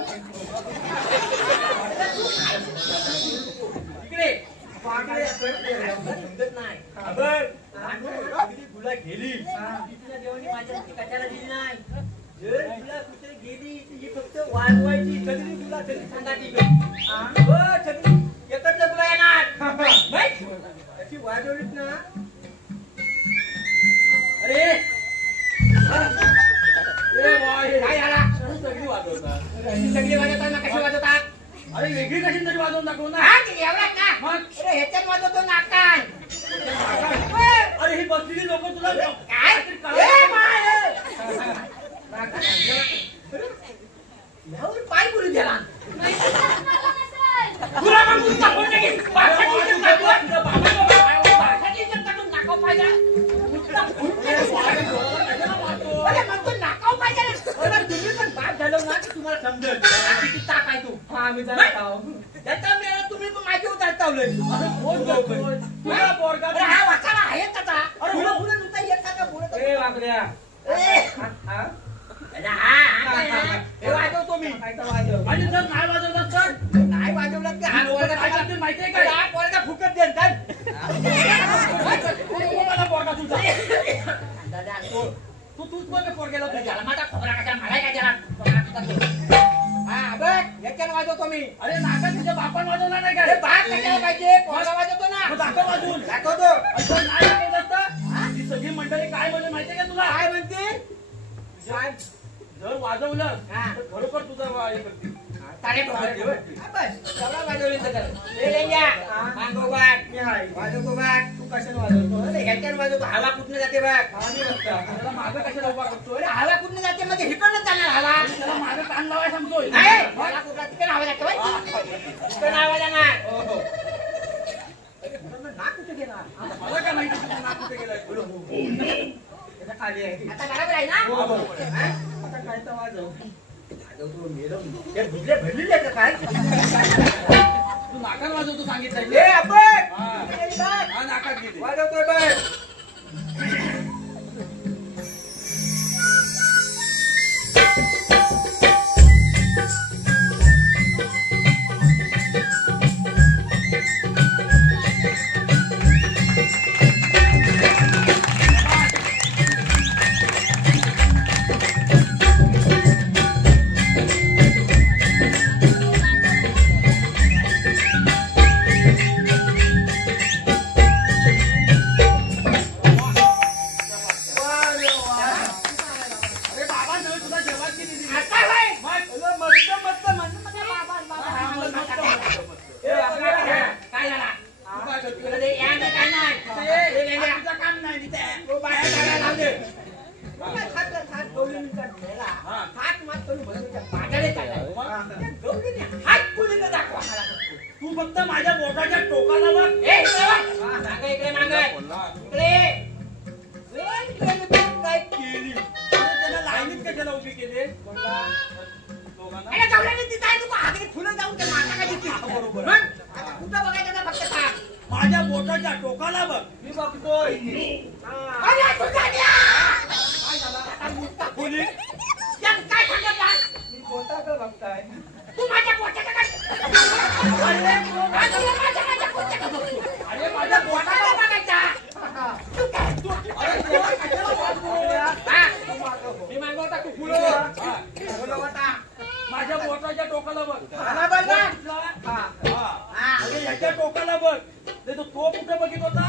इकडे पागळे समजत नाही तुला गेली तिला देवाने माझ्यासाठी कशाला दिली नाही जर तुला कुठे गेली ती फक्त वाजवायची सगळी तुला तरी सांगायची सगळी एकत्र तुला येणार अशी वाजवलीच ना अरे काय झाला सगळी वाजवतात सगळी वाजवतात ना कशी वाजवतात अरे वेगळी कशी तरी वाजवून दाखव ना एवढ्यात ना मग अरे ह्याच्यात वाजवतो ना काय अरे ही बसलेली लोक तुला काय पाय पुरी द्याला तुला मग टाकून टाकेल नाकाव पाहिजे नाकाव पाहिजे तुम्ही पण बाप झालं ना तुम्हाला समजेल किती ताक आहे तू आम्ही त्याचा मेळा तुम्ही पण माझी उतारतावलंय तुला पोरगा हा वाचायला आहे का तुला पुढे नुसता येत का बोलत ए वागड्या हे वाजवतो मी आणि जर नाही वाजवलात तर नाही वाजवलात की हा पोरगा माहितीये का हा पोरगा फुकट देन काय मला पोरगा तुझा दादा तूच बोल पोरगेला तुझ्या माझा खोबरा कशा मला काय जरा हा बघ याच्यानं वाजवतो मी अरे नाका तुझ्या बापान वाजवला नाही का बाप कशाला पाहिजे पोरगा वाजवतो ना दाखव वाजवून दाखवतो असं नाही वाजवत तर ही सगळी मंडळी काय म्हणते माहितीये का तुला काय म्हणते जर वाजवलं तर खरोखर तुझा हे करते तू कशाने वाजवतो ह्याच्याने वाजवतो हवा कुठनं जाते बघ त्याला मागं कशाला उभा करतो अरे हवा कुठनं जाते म्हणजे हिकडनं जाणार हवा त्याला मागं कान लावाय सांगतोय तिकडे हवा जाते तिकडे हवा जाणार नाक कुठे गेला मला काय माहिती तुझं नाक कुठे गेलाय खाली आहे आता बरोबर आहे ना आता काय तर वाजव भरलेले का काय तू नाकात वाजवतो सांगितलं आपण नाकात गेली वाजवतोय बघ तू फक्त माझ्या बोटाच्या टोकाला बघ काय केली त्याला लाईनीत कशाला उभी केली माझ्या बोटाच्या टोकाला बघ मी बघतोय काय बोटाकडे बघताय तू माझ्या बोटाकडे अरे माझ्या बोटाला बघायचा मी मागवता तू पुढं माझ्या बोटाच्या टोकाला बघ याच्या टोकाला बघ तो कुठे बघित होता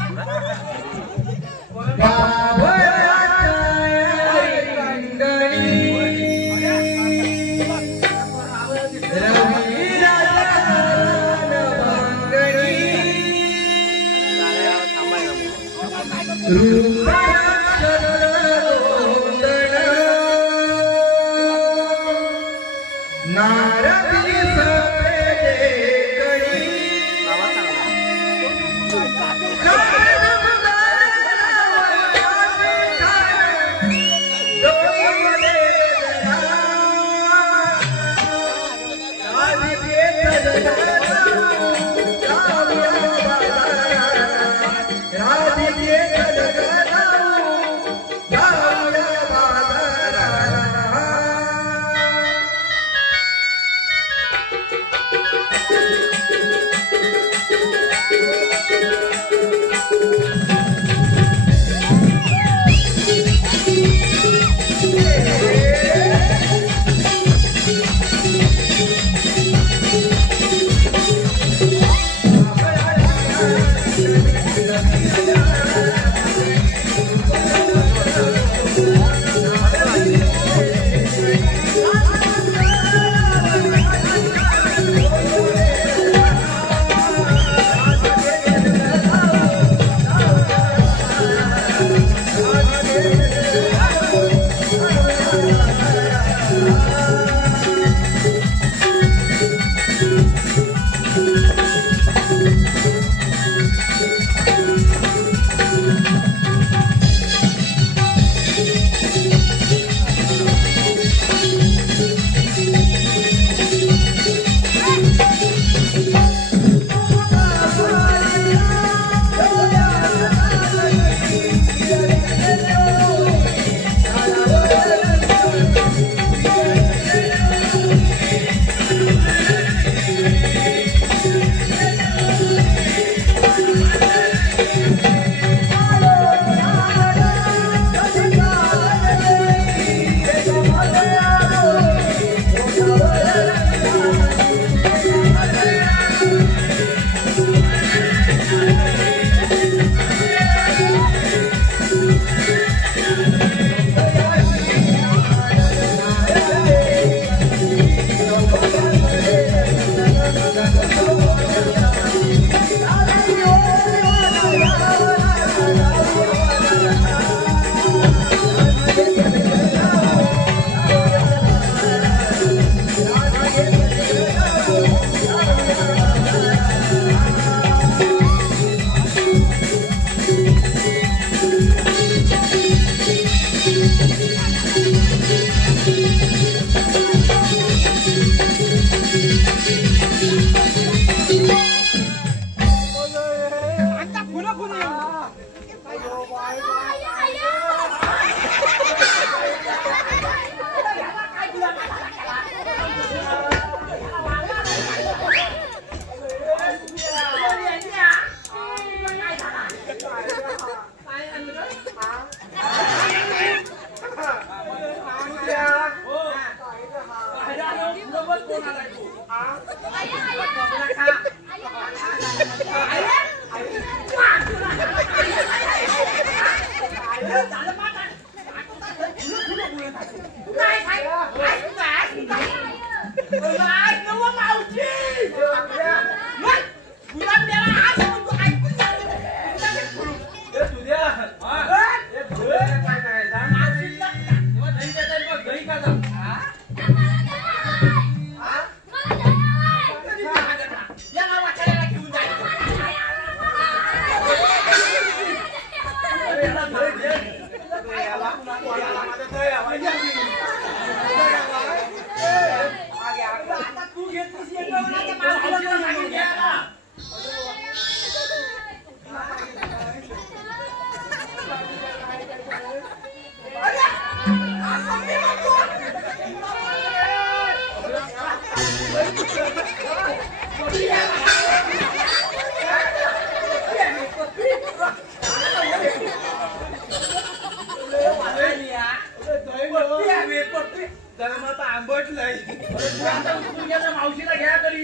काय तुला काय मावशीला घ्या तरी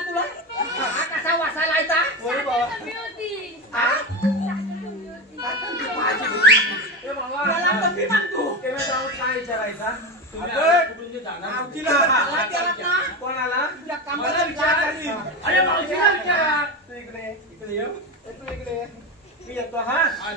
तुला कसा वासायला येता कोणाला अरे मावशीला विचारा इकडे इकडे ये इकडे मी येतो हा काय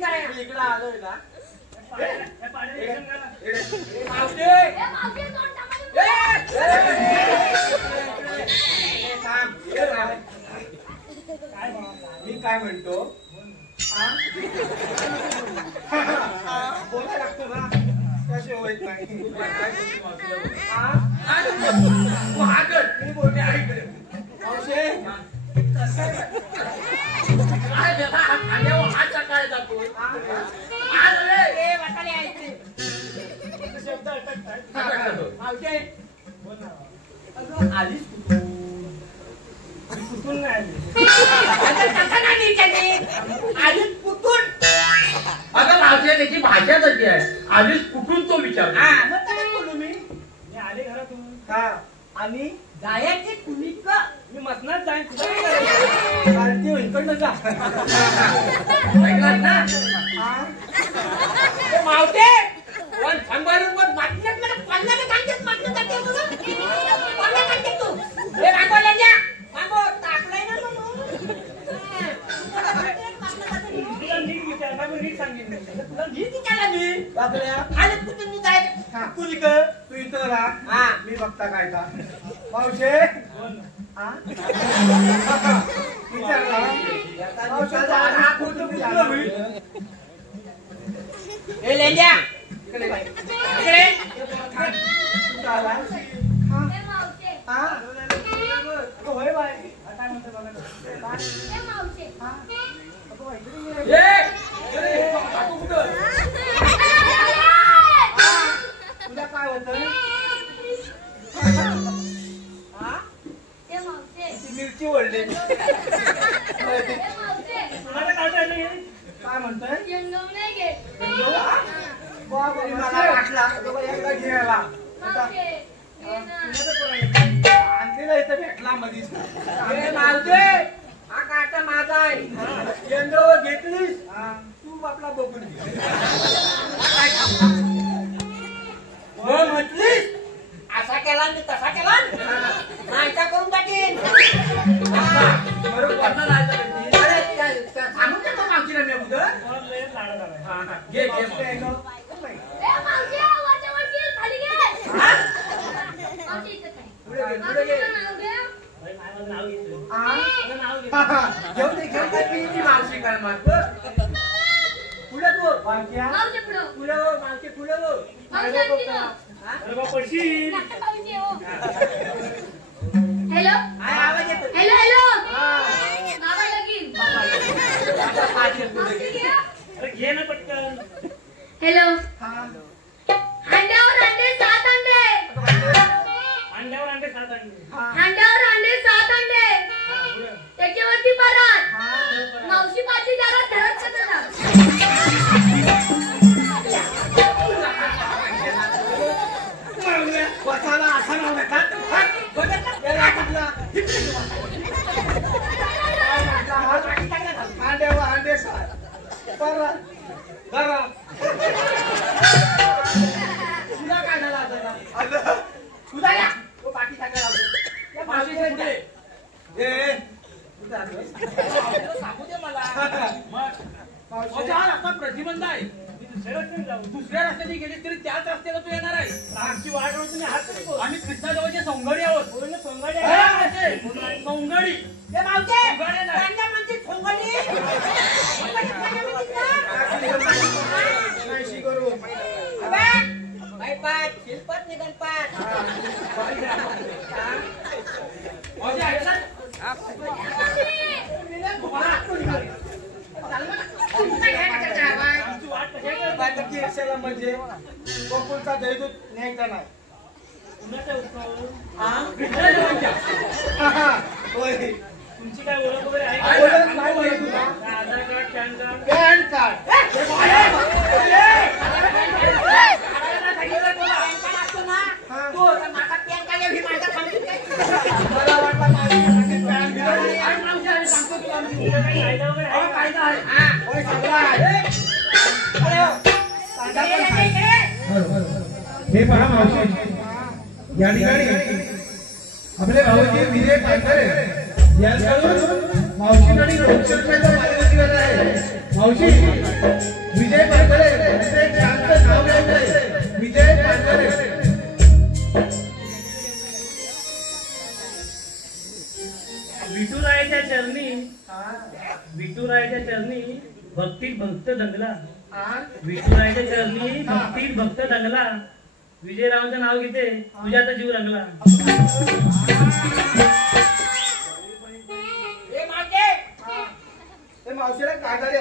नाही इकडे आलोय ना मी काय म्हणतो बोलायला लागतो ना कसे होत नाही मी बोलते ऐकले काय जातो आलीस कुठून नाही आलीस कुठून अगं मावशी त्याची भाषा कशी आहे आधीच कुठून तो विचार मग काय बोलू मी आले घरातून हा आणि जायचे कुणीक मी मसनात जाईन तुला इकडनं जा ऐकलात ना मावते वन सांभाळून पण बातम्यात मला पन्नास सांगतेस बातम्यात जाते तुला पन्नास सांगते तू हे मागवले द्या मागव टाकलंय ना तुला नीट विचार ना मी नीट सांगितलं तुला नीट विचारला मी बाबल्या आणि कुठून मी जायचं कुलिक तू इथं राहा मी बघता काय का मावशे विचारला ए लेंड्या इकडे होय बाय काय म्हणतो तुला काय होत मिरची ओढली काय म्हणतोय मला वाटला एकदा घ्यायला आणलेला इथं भेटला मधीच मावते हा काटा माझा आहे केंद्रावर घेतलीस तू आपला बघून घे म्हटलीस असा केला आणि तसा केला नाही का करून टाकेन बरोबर सांगून देतो मावशीला मी उद्या घे घे पुढे घे घेऊन दे ती मावशी काय मागतो पुढे तू बांक्या मावशी पुढं. पुढे बांके पुढे मावशी आणखी ना. पडशील मावशी हो. हॅलो आवाज येतो हॅलो हॅलो मामा लगीन मावशी घ्या. अरे घे ना पटकन. हॅलो अंड्यावर अंडे 7 अंडे अंड्यावर अंडे 7 अंडे. अंड्यावर अंडे 7 अंडे हा, पुढं. त्याच्यावरती परत मावशी माझी जरा ठरत का बसाला असा नाव देतात अंड्यावर अंडे परत तुला काय झाला आता तुला या तो बाकी टाकायला या मावशीच्या पुढे ए सांगू दे मला मग हा रस्ता प्रतिबंध आहे. दुसऱ्या रस्त्याने गेली तरी त्याच रस्त्याला तू येणार आहे. आमची वाट बघून तुम्ही हात करू. आम्ही कृष्णाजवळचे सोंगडी आहोत. सोंगाडी हे आहे. आहे, सोंगडी ए मावशे सोंगाडी नाही. त्यांना म्हणते ठोंगडी काहीशी करू बाय पाठ शिल्पत निघन पाठ मावशी आहे ना? आमची वाट कशी आहे? म्हणजे गोकुळचा दैदूत न्यायचा नाही कुणाच्या उत्सव? कृष्णाजवळच्या. होय तुमची काय ओळख वगैरे आहे आहे का? ना? नाही बोलत तुला. Aadhaar card PAN card. PAN card मला वाटलं माझी पॅन आहे मावशी, आहे, सांगतो तुला आम्ही. तुमचा काही कायदा वगैरे आहे हो, का? कायदा आहे. होय सगळं आहे हे पहा मावशी, या ठिकाणी आपले भाऊजी विजय पाटकरे यांच्याकडून मावशी आणि 200 रुपयाचा पारितोषिक आहे. मावशी विजय पाटकरे यांचे छानचं नाव घ्यायचं आहे. विजय पाटकरे. विठुरायाच्या चरणी भक्तीत भक्त दंगला. विठुरायाच्या चरणी भक्तीत भक्त दंगला. विजयरावांचं नाव घेते तुझ्या आता जीव रंगला. ते मावशीला काय झाले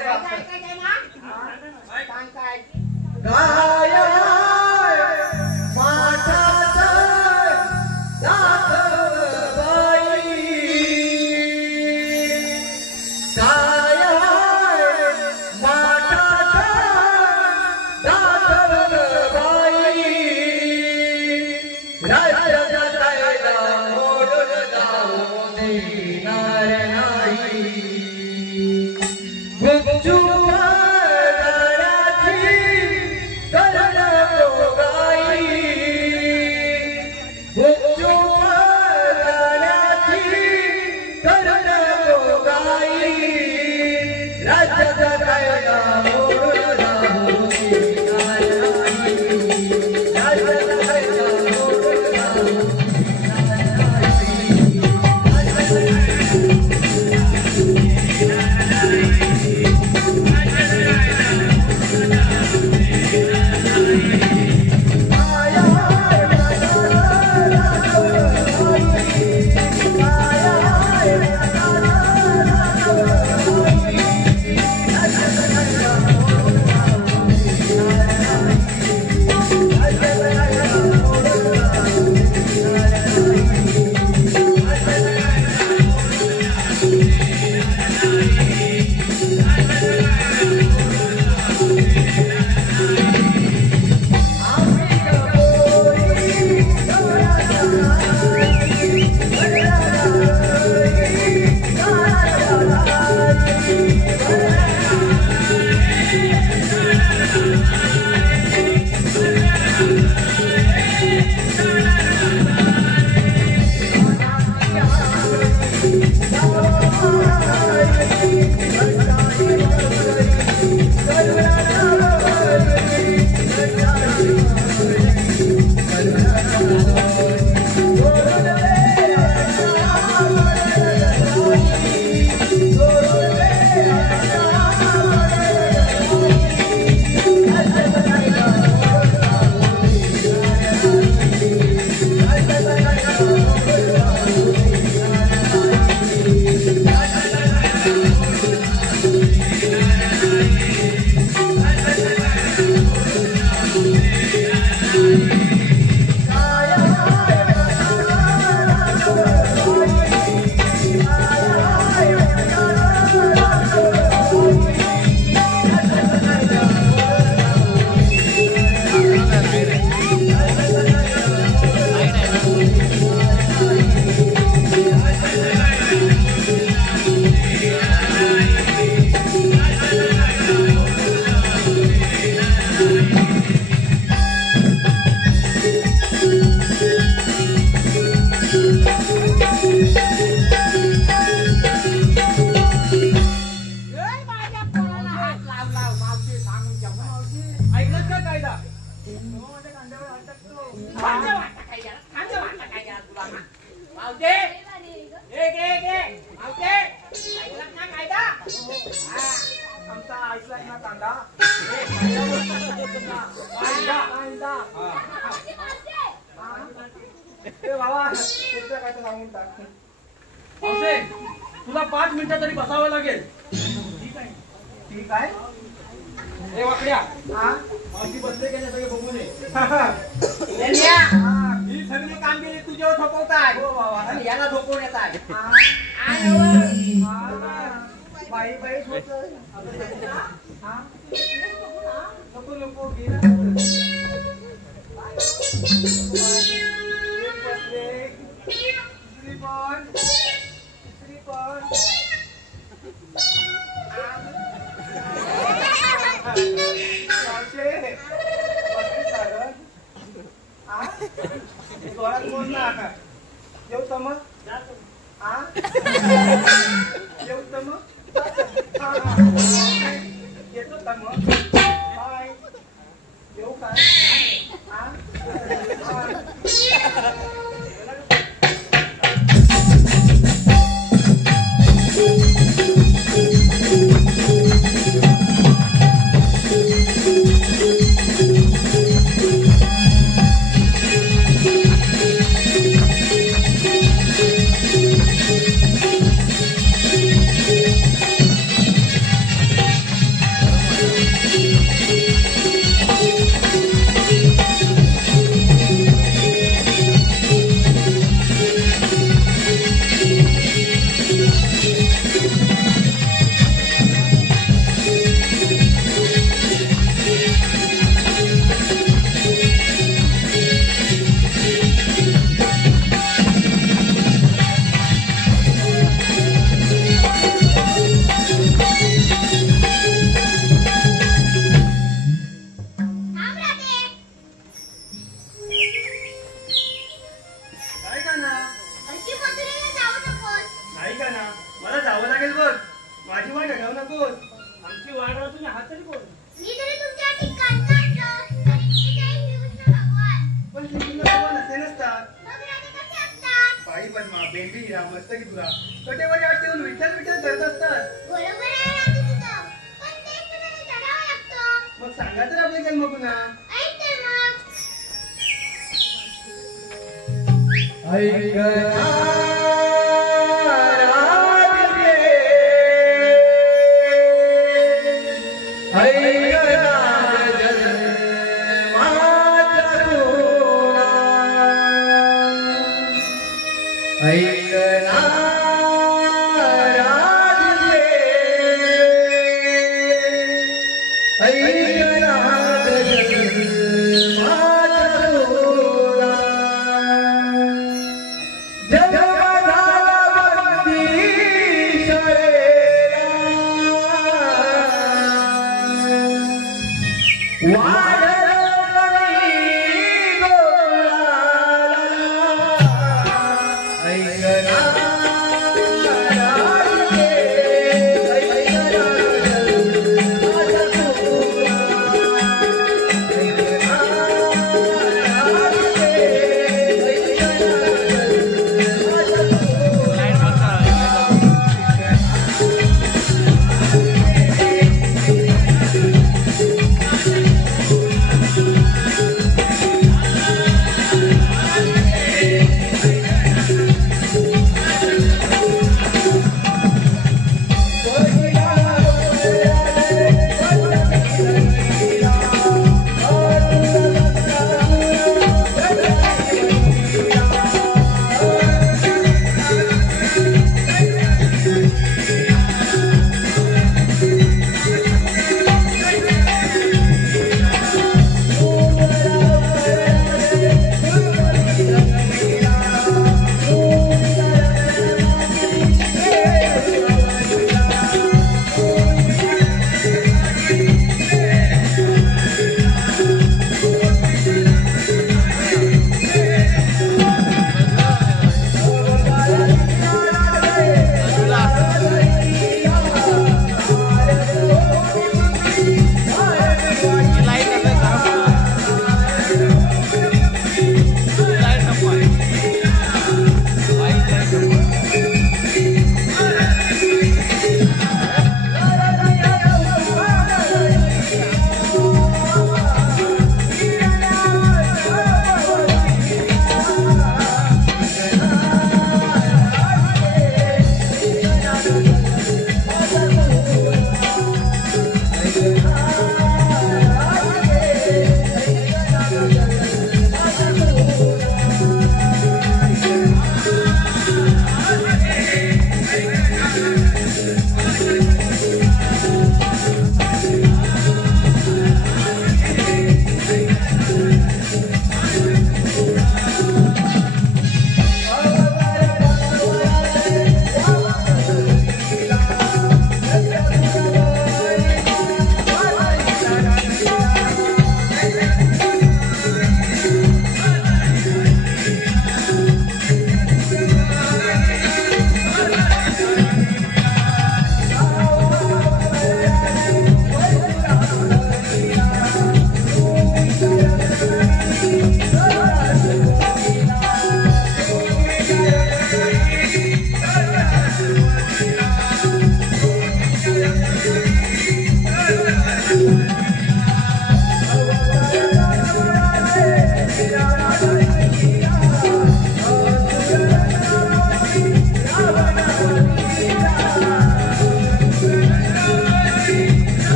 आमचा आईचा ना कांदा ए बाबा पुढच्या काय सांगून टाक मावशे, तुला 5 मिनिटं तरी बसावं लागेल. ठीक आहे ए वाकड्या, हा मावशी बसले की नाही सगळे बघून ये. ही सगळी कामगिरी तुझ्यावर थोपवताय. हो बाबा आणि याला झोपवून येत आहे. बाई बाई नको नको घे ना. बसले दुसरी पण तिसरी पण जोरात बोल ना. येऊ तर मग येऊ तर मग येतो तर मग बाय. येऊ काय जय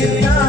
चिंता